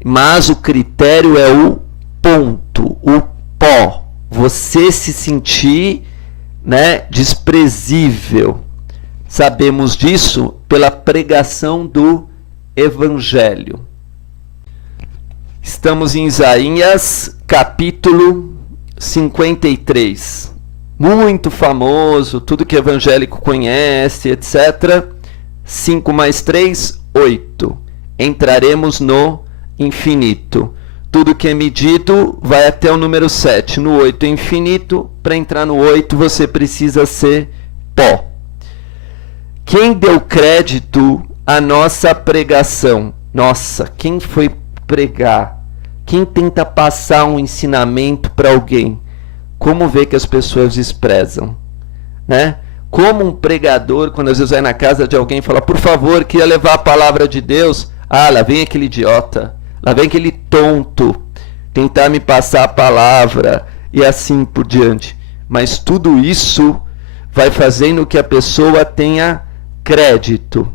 Mas o critério é o ponto, o pó. Você se sentir, né, desprezível. Sabemos disso pela pregação do Evangelho. Estamos em Isaías, capítulo 53. Muito famoso, tudo que evangélico conhece, etc. 5 mais 3, 8. Entraremos no infinito. Tudo que é medido vai até o número 7. No 8 é infinito. Para entrar no 8 você precisa ser pó. Quem deu crédito à nossa pregação? Nossa, quem foi pregar? Quem tenta passar um ensinamento para alguém? Como vê que as pessoas desprezam, né? Como um pregador, quando às vezes vai na casa de alguém e fala, por favor, queria levar a palavra de Deus. Ah, lá vem aquele idiota, lá vem aquele tonto, tentar me passar a palavra e assim por diante. Mas tudo isso vai fazendo que a pessoa tenha crédito.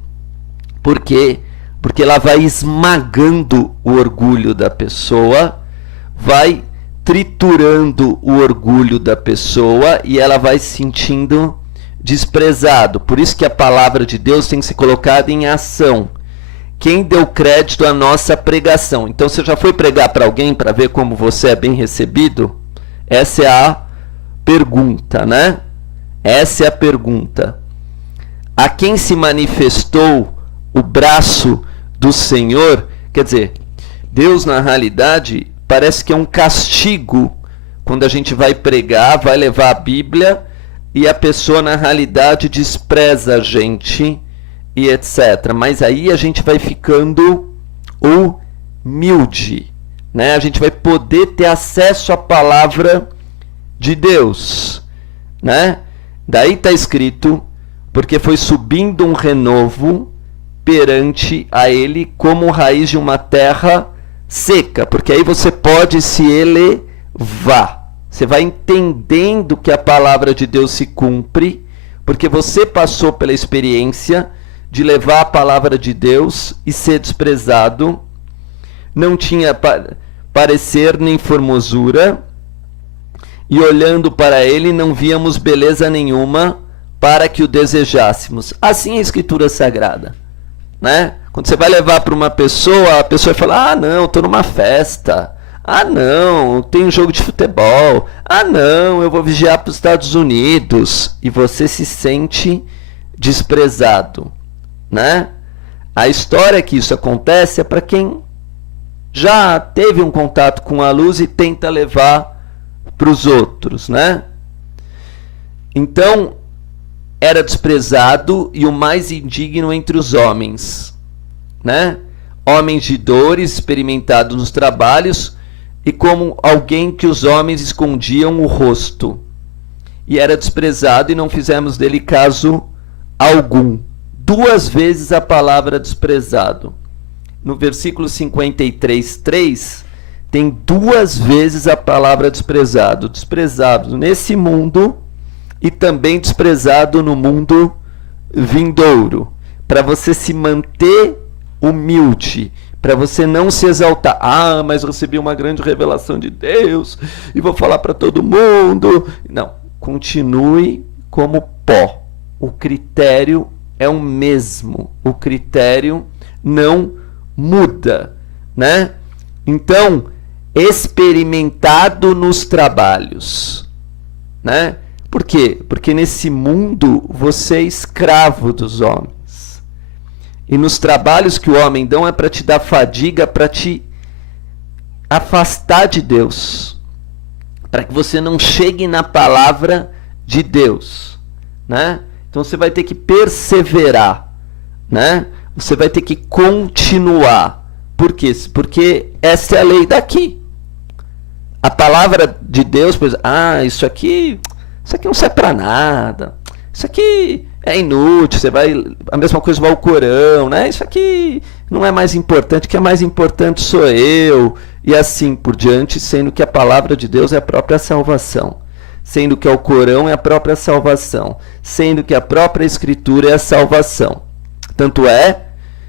Por quê? Porque ela vai esmagando o orgulho da pessoa, vai triturando o orgulho da pessoa e ela vai se sentindo desprezado. Por isso que a palavra de Deus tem que ser colocada em ação. Quem deu crédito à nossa pregação? Então, você já foi pregar para alguém para ver como você é bem recebido? Essa é a pergunta, né? Essa é a pergunta. A quem se manifestou o braço do Senhor? Quer dizer, Deus, na realidade, parece que é um castigo quando a gente vai pregar, vai levar a Bíblia e a pessoa, na realidade, despreza a gente e etc. Mas aí a gente vai ficando humilde, né? A gente vai poder ter acesso à palavra de Deus, né? Daí está escrito, porque foi subindo um renovo perante a ele como raiz de uma terra seca, porque aí você pode se elevar. Você vai entendendo que a palavra de Deus se cumpre, porque você passou pela experiência de levar a palavra de Deus e ser desprezado. Não tinha parecer nem formosura, e olhando para ele não víamos beleza nenhuma para que o desejássemos. Assim é a Escritura Sagrada, né? Quando você vai levar para uma pessoa, a pessoa fala, ah não, estou numa festa, ah não, tem um jogo de futebol, ah não, eu vou viajar para os Estados Unidos, e você se sente desprezado, né? A história que isso acontece é para quem já teve um contato com a luz e tenta levar para os outros, né? Então, era desprezado e o mais indigno entre os homens, né? Homens de dores, experimentados nos trabalhos, e como alguém que os homens escondiam o rosto. E era desprezado e não fizemos dele caso algum. 2 vezes a palavra desprezado. No versículo 53:3, tem 2 vezes a palavra desprezado. Desprezado nesse mundo e também desprezado no mundo vindouro. Para você se manter humilde, para você não se exaltar. Ah, mas eu recebi uma grande revelação de Deus e vou falar para todo mundo. Não, continue como pó. O critério é o mesmo. O critério não muda, né? Então, experimentado nos trabalhos, né? Por quê? Porque nesse mundo você é escravo dos homens. E nos trabalhos que o homem dão é para te dar fadiga, para te afastar de Deus, para que você não chegue na palavra de Deus, né? Então você vai ter que perseverar, né? Você vai ter que continuar. Por quê? Porque essa é a lei daqui. A palavra de Deus, pois, isso aqui não serve para nada. Isso aqui é inútil. Você vai, a mesma coisa vai ao Corão, né? Isso aqui não é mais importante. O que é mais importante sou eu. E assim por diante, sendo que a palavra de Deus é a própria salvação. Sendo que o Corão é a própria salvação. Sendo que a própria Escritura é a salvação. Tanto é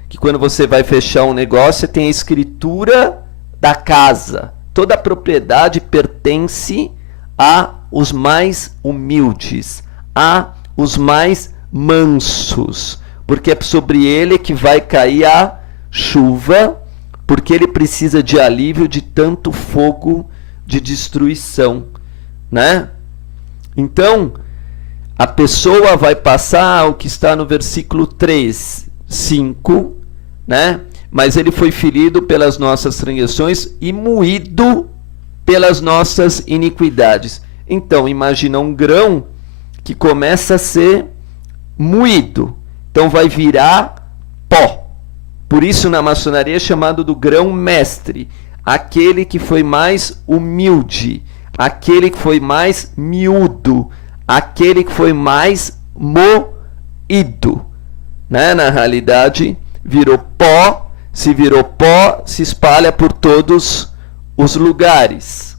que quando você vai fechar um negócio, você tem a escritura da casa. Toda a propriedade pertence a os mais humildes, a os mais mansos, porque é sobre ele que vai cair a chuva, porque ele precisa de alívio de tanto fogo de destruição, né? Então, a pessoa vai passar o que está no versículo 3, 5, né? Mas ele foi ferido pelas nossas transgressões e moído pelas nossas iniquidades. Então, imagina um grão que começa a ser moído. Então, vai virar pó. Por isso, na maçonaria é chamado do grão mestre. Aquele que foi mais humilde. Aquele que foi mais miúdo. Aquele que foi mais moído, né? Na realidade, virou pó, se espalha por todos os lugares.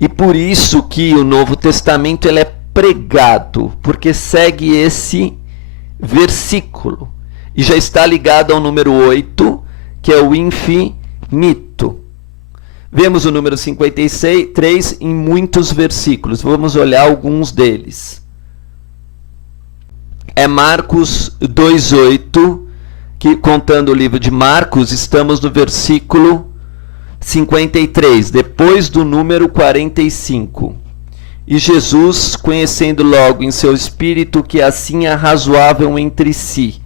E por isso que o Novo Testamento ele é pregado, porque segue esse versículo. E já está ligado ao número 8, que é o infinito. Vemos o número 53 em muitos versículos. Vamos olhar alguns deles. É Marcos 2:8, que contando o livro de Marcos, estamos no versículo 53, depois do número 45. E Jesus, conhecendo logo em seu espírito que assim arrazoavam entre si,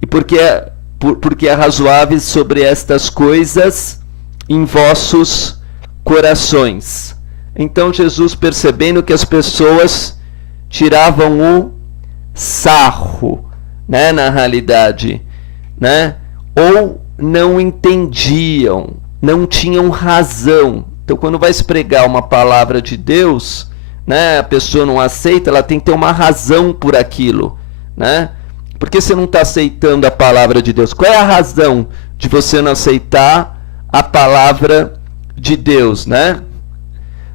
e porque arrazoáveis sobre estas coisas em vossos corações. Então Jesus, percebendo que as pessoas tiravam o sarro, né, na realidade, né, ou não entendiam, não tinham razão. Então, quando vai se pregar uma palavra de Deus, né, a pessoa não aceita, ela tem que ter uma razão por aquilo, né? Por que você não está aceitando a palavra de Deus? Qual é a razão de você não aceitar a palavra de Deus, né?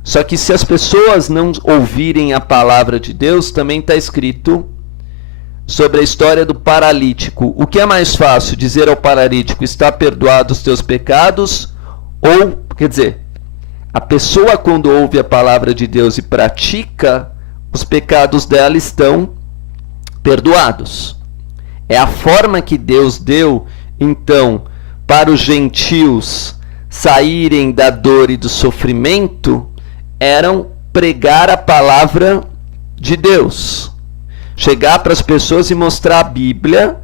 Só que se as pessoas não ouvirem a palavra de Deus, também está escrito sobre a história do paralítico. O que é mais fácil dizer ao paralítico, está perdoado os teus pecados? Ou, quer dizer, a pessoa quando ouve a palavra de Deus e pratica, os pecados dela estão perdoados. É a forma que Deus deu, então, para os gentios saírem da dor e do sofrimento, eram pregar a palavra de Deus. Chegar para as pessoas e mostrar a Bíblia,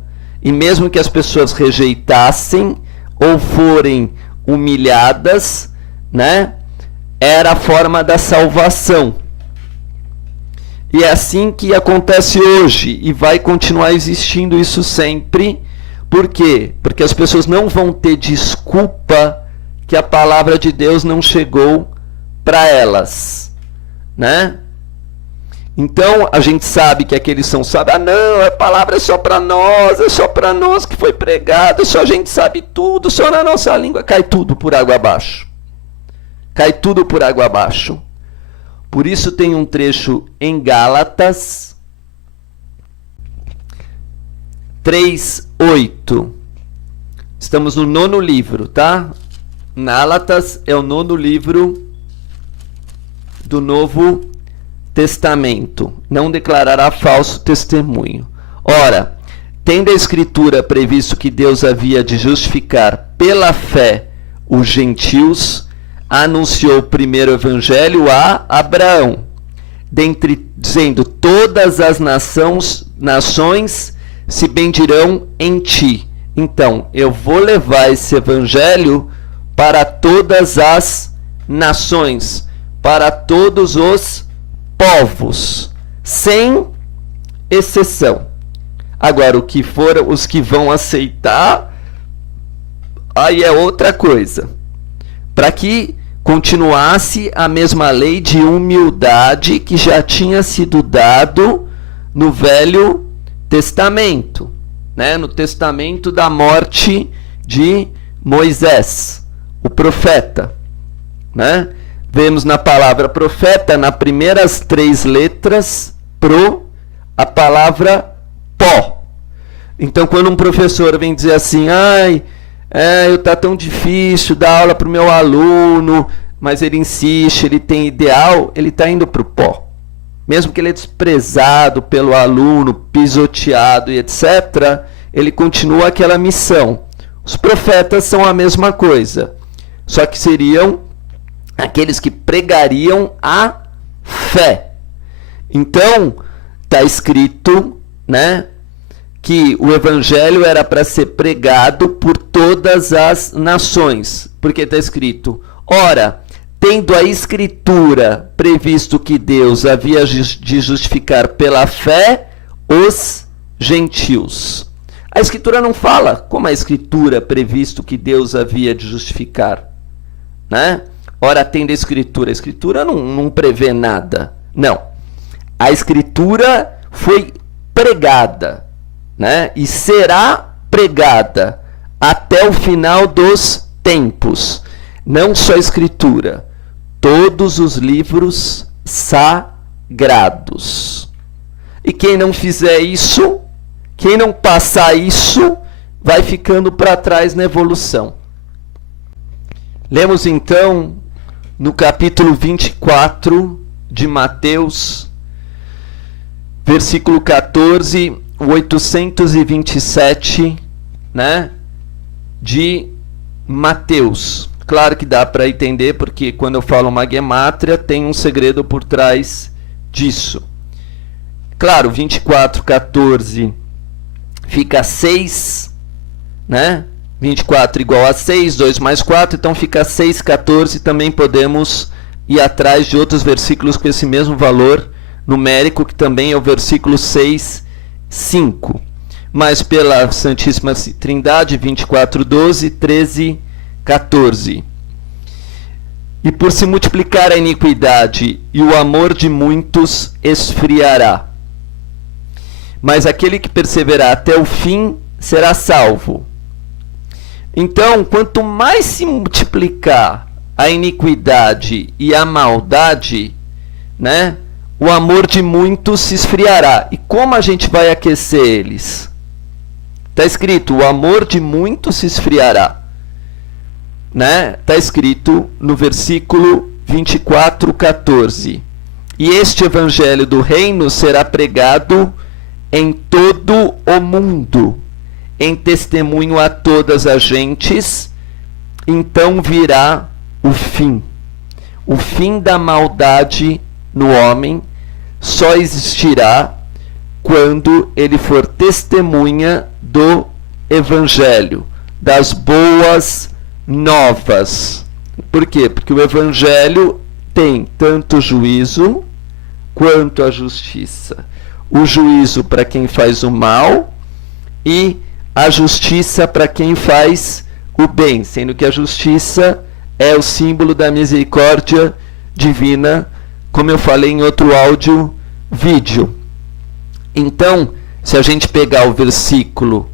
e mesmo que as pessoas rejeitassem ou forem humilhadas, né, era a forma da salvação. E é assim que acontece hoje, e vai continuar existindo isso sempre. Por quê? Porque as pessoas não vão ter desculpa que a palavra de Deus não chegou para elas, né? Então a gente sabe que aqueles são sábios. Ah, não, a palavra é só para nós que foi pregado, só a gente sabe tudo, só na nossa língua. Cai tudo por água abaixo. Cai tudo por água abaixo. Por isso tem um trecho em Gálatas 3:8. Estamos no 9º livro, tá? Gálatas é o 9º livro do Novo Testamento. Não declarará falso testemunho. Ora, tendo a Escritura previsto que Deus havia de justificar pela fé os gentios, anunciou o primeiro evangelho a Abraão, dizendo, todas as nações se bendirão em ti. Então, eu vou levar esse evangelho para todas as nações, para todos os povos, sem exceção. Agora, o que for, os que vão aceitar, aí é outra coisa. Para que continuasse a mesma lei de humildade que já tinha sido dado no Velho Testamento, né? No testamento da morte de Moisés, o profeta, né? Vemos na palavra profeta, nas primeiras 3 letras, a palavra pó. Então, quando um professor vem dizer assim, tá tão difícil dar aula para o meu aluno, mas ele insiste, ele tem ideal, ele está indo para o pó. Mesmo que ele é desprezado pelo aluno, pisoteado e etc., ele continua aquela missão. Os profetas são a mesma coisa, só que seriam aqueles que pregariam a fé. Então, está escrito, né, que o evangelho era para ser pregado por todas as nações. Porque está escrito, ora, tendo a Escritura previsto que Deus havia de justificar pela fé os gentios. A Escritura não fala como a Escritura previsto que Deus havia de justificar, né? Ora, tendo a Escritura não prevê nada. Não. A Escritura foi pregada, né? E será pregada até o final dos tempos. Não só a Escritura, todos os livros sagrados. E quem não fizer isso, quem não passar isso, vai ficando para trás na evolução. Lemos então no capítulo 24 de Mateus, versículo 14, 827, né, de Mateus. Claro que dá para entender, porque quando eu falo uma gemátria, tem um segredo por trás disso. Claro, 24, 14 fica 6, né? 24 igual a 6, 2 mais 4, então fica 6, 14. Também podemos ir atrás de outros versículos com esse mesmo valor numérico, que também é o versículo 6, 5. Mas pela Santíssima Trindade, 24, 12, 13, 14. E por se multiplicar a iniquidade, e o amor de muitos esfriará. Mas aquele que perseverar até o fim será salvo. Então, quanto mais se multiplicar a iniquidade e a maldade, né, o amor de muitos se esfriará. E como a gente vai aquecer eles? Está escrito, o amor de muitos se esfriará. Né? Está escrito no versículo 24, 14. E este evangelho do reino será pregado em todo o mundo, em testemunho a todas as gentes, então virá o fim. O fim da maldade no homem só existirá quando ele for testemunha do evangelho, das boas novas. Por quê? Porque o evangelho tem tanto juízo quanto a justiça. O juízo para quem faz o mal e a justiça para quem faz o bem, sendo que a justiça é o símbolo da misericórdia divina, como eu falei em outro vídeo. Então, se a gente pegar o versículo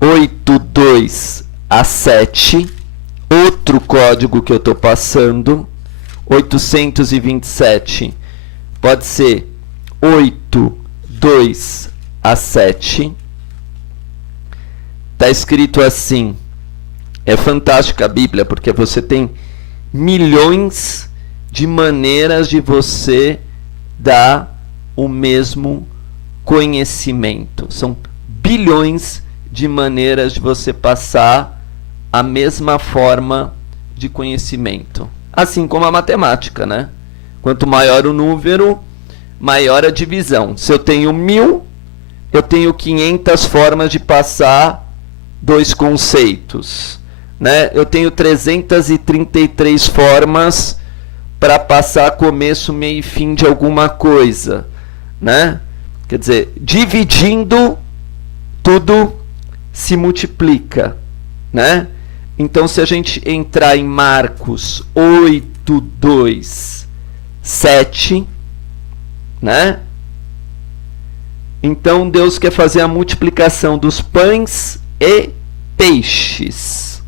8, 2 a 7, outro código que eu estou passando, 827, pode ser 8, 2 a 7. Está escrito assim. É fantástica a Bíblia, porque você tem milhões de maneiras de você dar o mesmo conhecimento. São bilhões de maneiras de você passar a mesma forma de conhecimento. Assim como a matemática, né? Quanto maior o número, maior a divisão. Se eu tenho 1000, eu tenho 500 formas de passar dois conceitos, né? Eu tenho 333 formas para passar começo, meio e fim de alguma coisa, né? Quer dizer, dividindo, tudo se multiplica, né? Então, se a gente entrar em Marcos 8, 2, 7, né? Então, Deus quer fazer a multiplicação dos pães e peixes.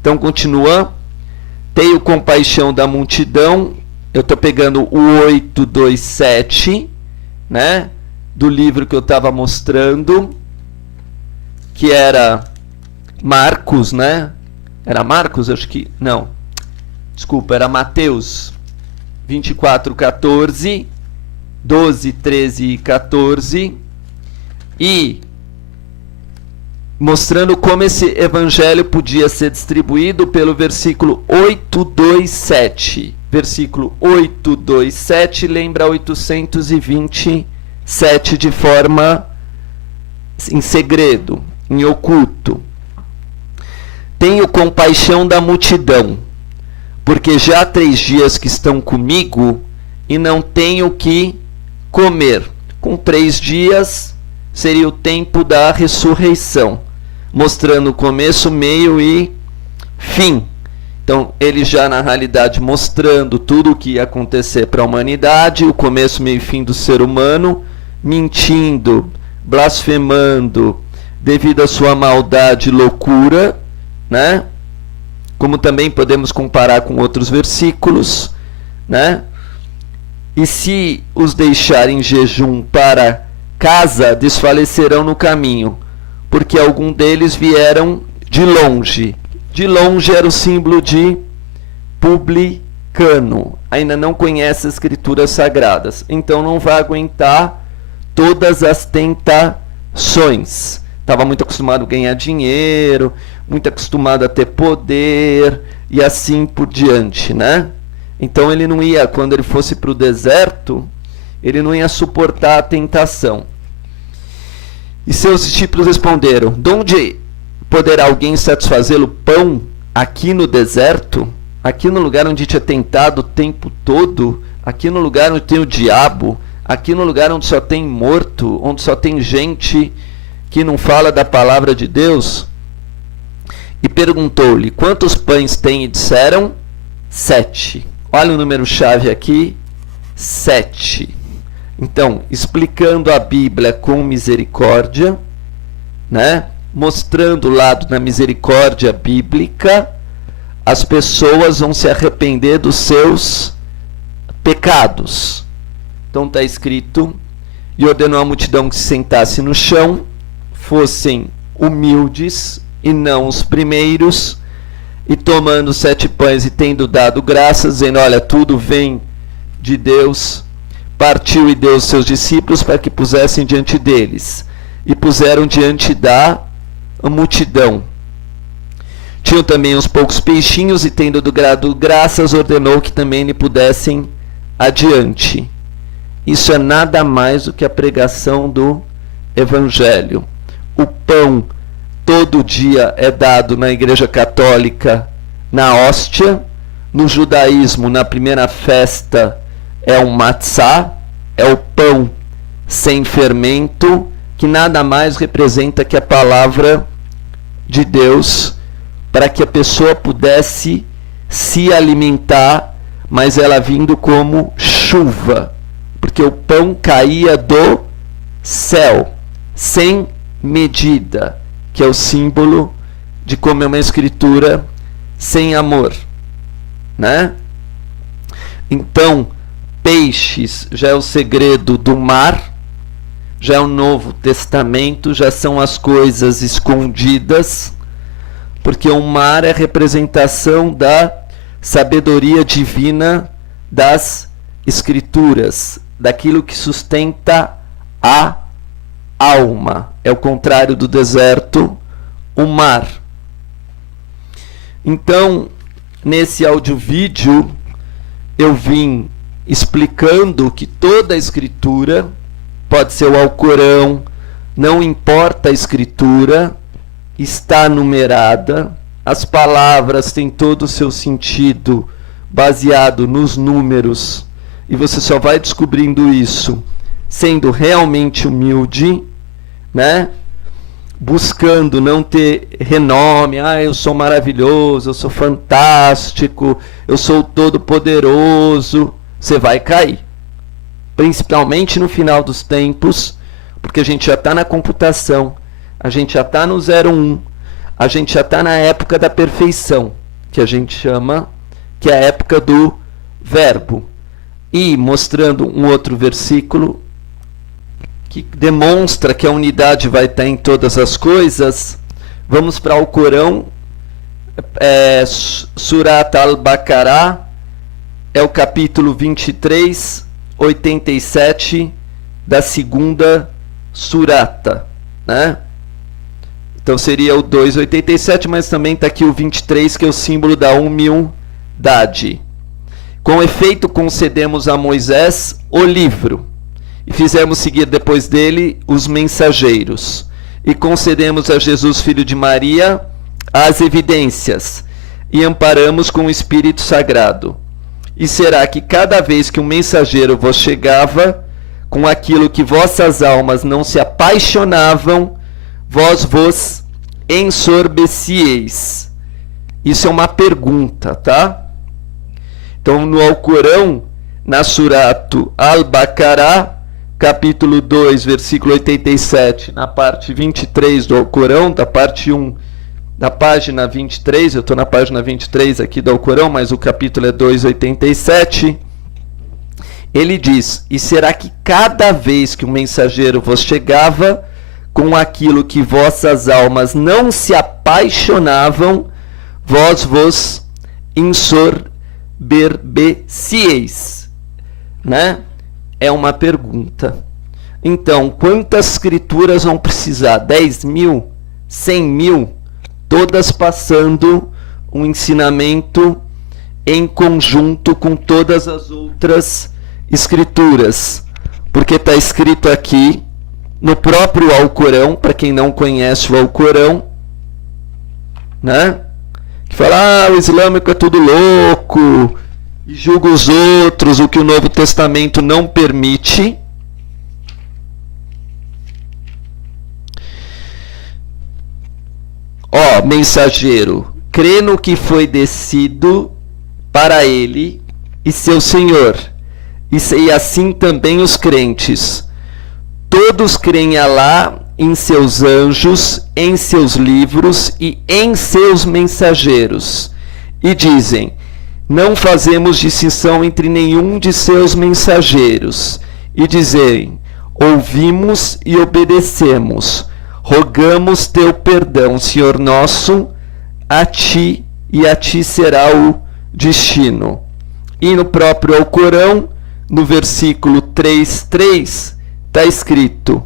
Então, continua. Tenho compaixão da multidão. Eu estou pegando o 8, 2, 7, né? Do livro que eu estava mostrando, que era Marcos, né? Era Marcos? Acho que... Não. Desculpa, era Mateus 24, 14, 12, 13 e 14. E mostrando como esse evangelho podia ser distribuído pelo versículo 8, 2, 7. Versículo 8, 2, 7 lembra 827 de forma em segredo, em oculto. Tenho compaixão da multidão, porque já há 3 dias que estão comigo e não tenho o que comer. Com 3 dias seria o tempo da ressurreição, mostrando começo, meio e fim. Então, ele já na realidade mostrando tudo o que ia acontecer para a humanidade, o começo, meio e fim do ser humano, mentindo, blasfemando, devido à sua maldade e loucura, né? Como também podemos comparar com outros versículos, né? E se os deixarem em jejum para casa, desfalecerão no caminho, porque algum deles vieram de longe. De longe era o símbolo de publicano. Ainda não conhece as escrituras sagradas, então não vai aguentar todas as tentações. Estava muito acostumado a ganhar dinheiro, muito acostumado a ter poder e assim por diante, né? Então ele não ia, quando ele fosse para o deserto, ele não ia suportar a tentação. E seus discípulos responderam: de onde poderá alguém satisfazê-lo pão aqui no deserto? Aqui no lugar onde tinha tentado o tempo todo? Aqui no lugar onde tem o diabo? Aqui no lugar onde só tem morto? Onde só tem gente que não fala da palavra de Deus? E perguntou-lhe: quantos pães tem? E disseram: 7. Olha o número-chave aqui: 7. Então, explicando a Bíblia com misericórdia, né? Mostrando o lado da misericórdia bíblica, as pessoas vão se arrepender dos seus pecados. Então está escrito: e ordenou à multidão que se sentasse no chão, fossem humildes e não os primeiros, e tomando 7 pães e tendo dado graças, dizendo: olha, tudo vem de Deus, partiu e deu aos seus discípulos para que pusessem diante deles, e puseram diante da multidão. Tinham também uns poucos peixinhos, e tendo dado graças, ordenou que também lhe pudessem adiante. Isso é nada mais do que a pregação do Evangelho. O pão todo dia é dado na Igreja Católica na hóstia. No judaísmo, na primeira festa, é o matzá, é o pão sem fermento, que nada mais representa que a palavra de Deus, para que a pessoa pudesse se alimentar, mas ela vindo como chuva, porque o pão caía do céu, sem medida, que é o símbolo de como é uma escritura sem amor, né? Então, peixes já é o segredo do mar, já é o Novo Testamento, já são as coisas escondidas, porque o mar é a representação da sabedoria divina das Escrituras, daquilo que sustenta a alma. É o contrário do deserto, o mar. Então, nesse áudio-vídeo, eu vim explicando que toda a Escritura, pode ser o Alcorão, não importa a Escritura, está numerada, as palavras têm todo o seu sentido baseado nos números, e você só vai descobrindo isso sendo realmente humilde, né? Buscando não ter renome, eu sou maravilhoso, eu sou fantástico, eu sou todo poderoso. Você vai cair, principalmente no final dos tempos, porque a gente já está na computação, a gente já está no 01, a gente já está na época da perfeição, que a gente chama, que é a época do verbo. E mostrando um outro versículo que demonstra que a unidade vai estar em todas as coisas, vamos para o Corão, Surat al-Baqarah, é o capítulo 23, 87 da segunda surata, né? Então seria o 2,87, mas também está aqui o 23, que é o símbolo da humildade. Com efeito, concedemos a Moisés o livro, e fizemos seguir depois dele os mensageiros, e concedemos a Jesus, filho de Maria, as evidências, e amparamos com o Espírito Sagrado. E será que cada vez que um mensageiro vos chegava, com aquilo que vossas almas não se apaixonavam, vós vos ensorbecieis? Isso é uma pergunta, tá? Então, no Alcorão, na Surat al-Baqarah, capítulo 2, versículo 87, na parte 23 do Alcorão, da parte 1, da página 23, eu estou na página 23 aqui do Alcorão, mas o capítulo é 2,87, ele diz: e será que cada vez que um mensageiro vos chegava com aquilo que vossas almas não se apaixonavam, vós vos ensoberbecieis, né? É uma pergunta. Então, quantas escrituras vão precisar? 10 mil? 100 mil? Todas passando um ensinamento em conjunto com todas as outras escrituras. Porque está escrito aqui, no próprio Alcorão, para quem não conhece o Alcorão, né? Que fala, o islâmico é tudo louco, e julga os outros, o que o Novo Testamento não permite. Ó, mensageiro, crê no que foi descido para ele e seu Senhor, e assim também os crentes. Todos creem em Alá, em seus anjos, em seus livros e em seus mensageiros. E dizem: não fazemos distinção entre nenhum de seus mensageiros. E dizem: ouvimos e obedecemos. Rogamos teu perdão, Senhor nosso, a ti e a ti será o destino. E no próprio Alcorão, no versículo 3:3, está escrito: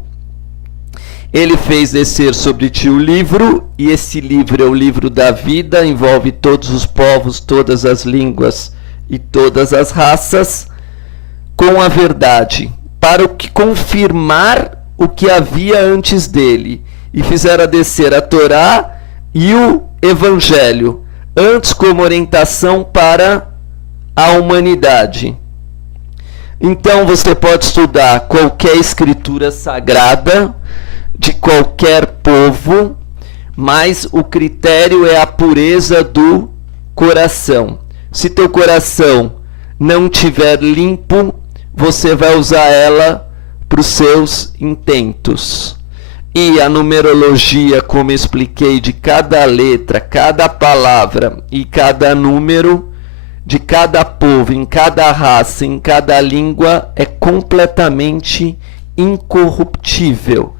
ele fez descer sobre ti o livro, e esse livro é o livro da vida, envolve todos os povos, todas as línguas e todas as raças, com a verdade, para o que confirmar o que havia antes dele, e fizera descer a Torá e o Evangelho, antes como orientação para a humanidade. Então você pode estudar qualquer escritura sagrada, de qualquer povo, mas o critério é a pureza do coração. Se teu coração não estiver limpo, você vai usar ela para os seus intentos. E a numerologia, como expliquei, de cada letra, cada palavra e cada número, de cada povo, em cada raça, em cada língua, é completamente incorruptível,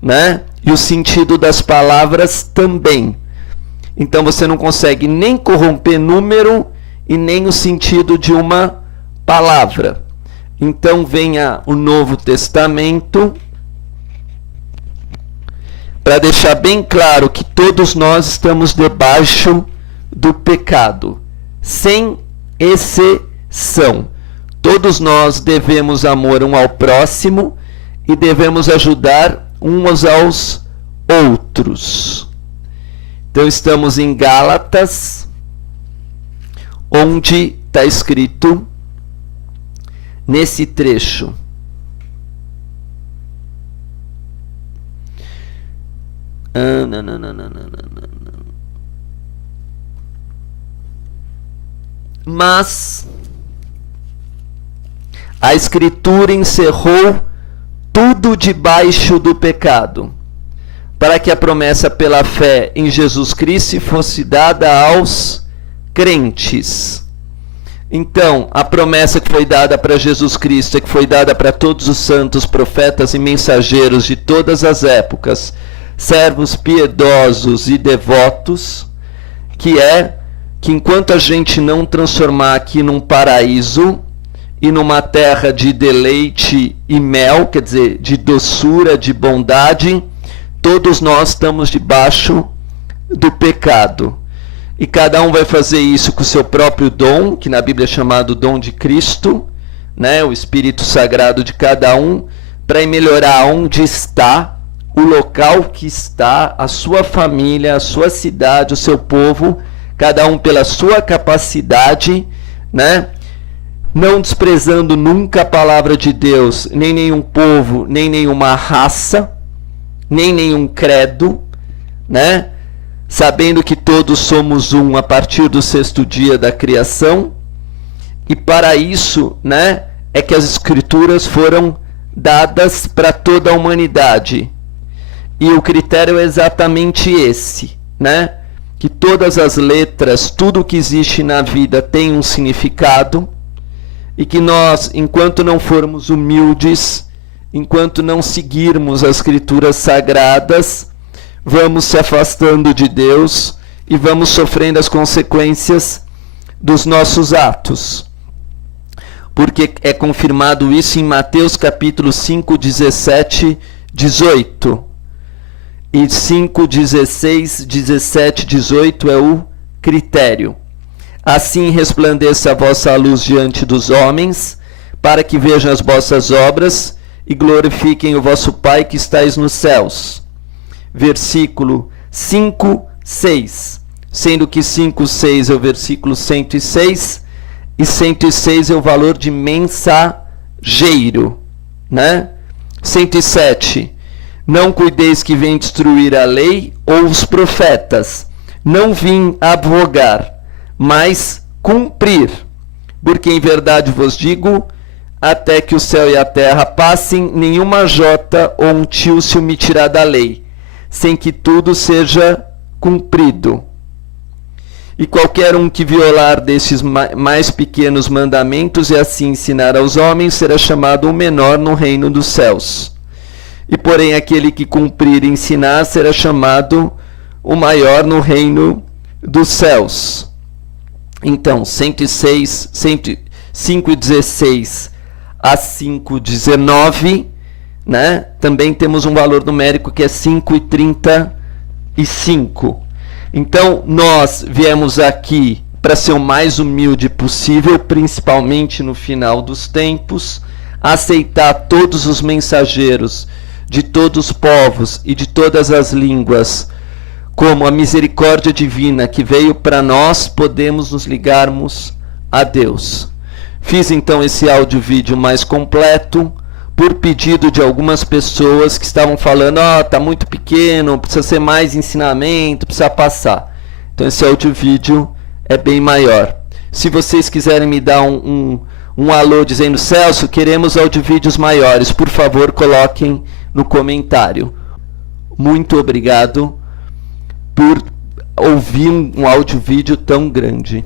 né? E o sentido das palavras também. Então você não consegue nem corromper número e nem o sentido de uma palavra. Então venha o Novo Testamento para deixar bem claro que todos nós estamos debaixo do pecado, sem exceção. Todos nós devemos amor um ao próximo e devemos ajudar uns aos outros. Então estamos em Gálatas, onde está escrito nesse trecho: mas a Escritura encerrou tudo debaixo do pecado, para que a promessa pela fé em Jesus Cristo fosse dada aos crentes. Então, a promessa que foi dada para Jesus Cristo é que foi dada para todos os santos, profetas e mensageiros de todas as épocas, servos piedosos e devotos, que é que enquanto a gente não transformar aqui num paraíso e numa terra de deleite e mel, quer dizer, de doçura, de bondade, todos nós estamos debaixo do pecado. E cada um vai fazer isso com o seu próprio dom, que na Bíblia é chamado dom de Cristo, né? O Espírito Sagrado de cada um, para melhorar onde está, o local que está, a sua família, a sua cidade, o seu povo, cada um pela sua capacidade, né? Não desprezando nunca a palavra de Deus, nem nenhum povo, nem nenhuma raça, nem nenhum credo, né? Sabendo que todos somos um a partir do 6º dia da criação, e para isso, né, é que as escrituras foram dadas para toda a humanidade. E o critério é exatamente esse, né? Que todas as letras, tudo que existe na vida tem um significado, e que nós, enquanto não formos humildes, enquanto não seguirmos as escrituras sagradas, vamos se afastando de Deus e vamos sofrendo as consequências dos nossos atos. Porque é confirmado isso em Mateus capítulo 5, 17, 18. E 5, 16, 17, 18 é o critério. Assim resplandeça a vossa luz diante dos homens, para que vejam as vossas obras e glorifiquem o vosso Pai que estais nos céus. Versículo 5, 6. Sendo que 5, 6 é o versículo 106, e 106 é o valor de mensageiro, né? 107. Não cuideis que vem destruir a lei ou os profetas. Não vim abrogar, mas cumprir. Porque em verdade vos digo, até que o céu e a terra passem, nenhuma jota ou um tio se omitirá da lei, sem que tudo seja cumprido. E qualquer um que violar desses mais pequenos mandamentos e assim ensinar aos homens, será chamado o menor no reino dos céus. E porém aquele que cumprir e ensinar será chamado o maior no reino dos céus. Então, 106, 5,16 a 5,19, né? Também temos um valor numérico que é 5,35. Então, nós viemos aqui para ser o mais humilde possível, principalmente no final dos tempos, aceitar todos os mensageiros de todos os povos e de todas as línguas, como a misericórdia divina que veio para nós, podemos nos ligarmos a Deus. Fiz então esse áudio-vídeo mais completo, por pedido de algumas pessoas que estavam falando, tá muito pequeno, precisa ser mais ensinamento, precisa passar. Então esse áudio-vídeo é bem maior. Se vocês quiserem me dar um alô dizendo, Celso, queremos áudio-vídeos maiores, por favor, coloquem no comentário. Muito obrigado por ouvir um áudio-vídeo tão grande.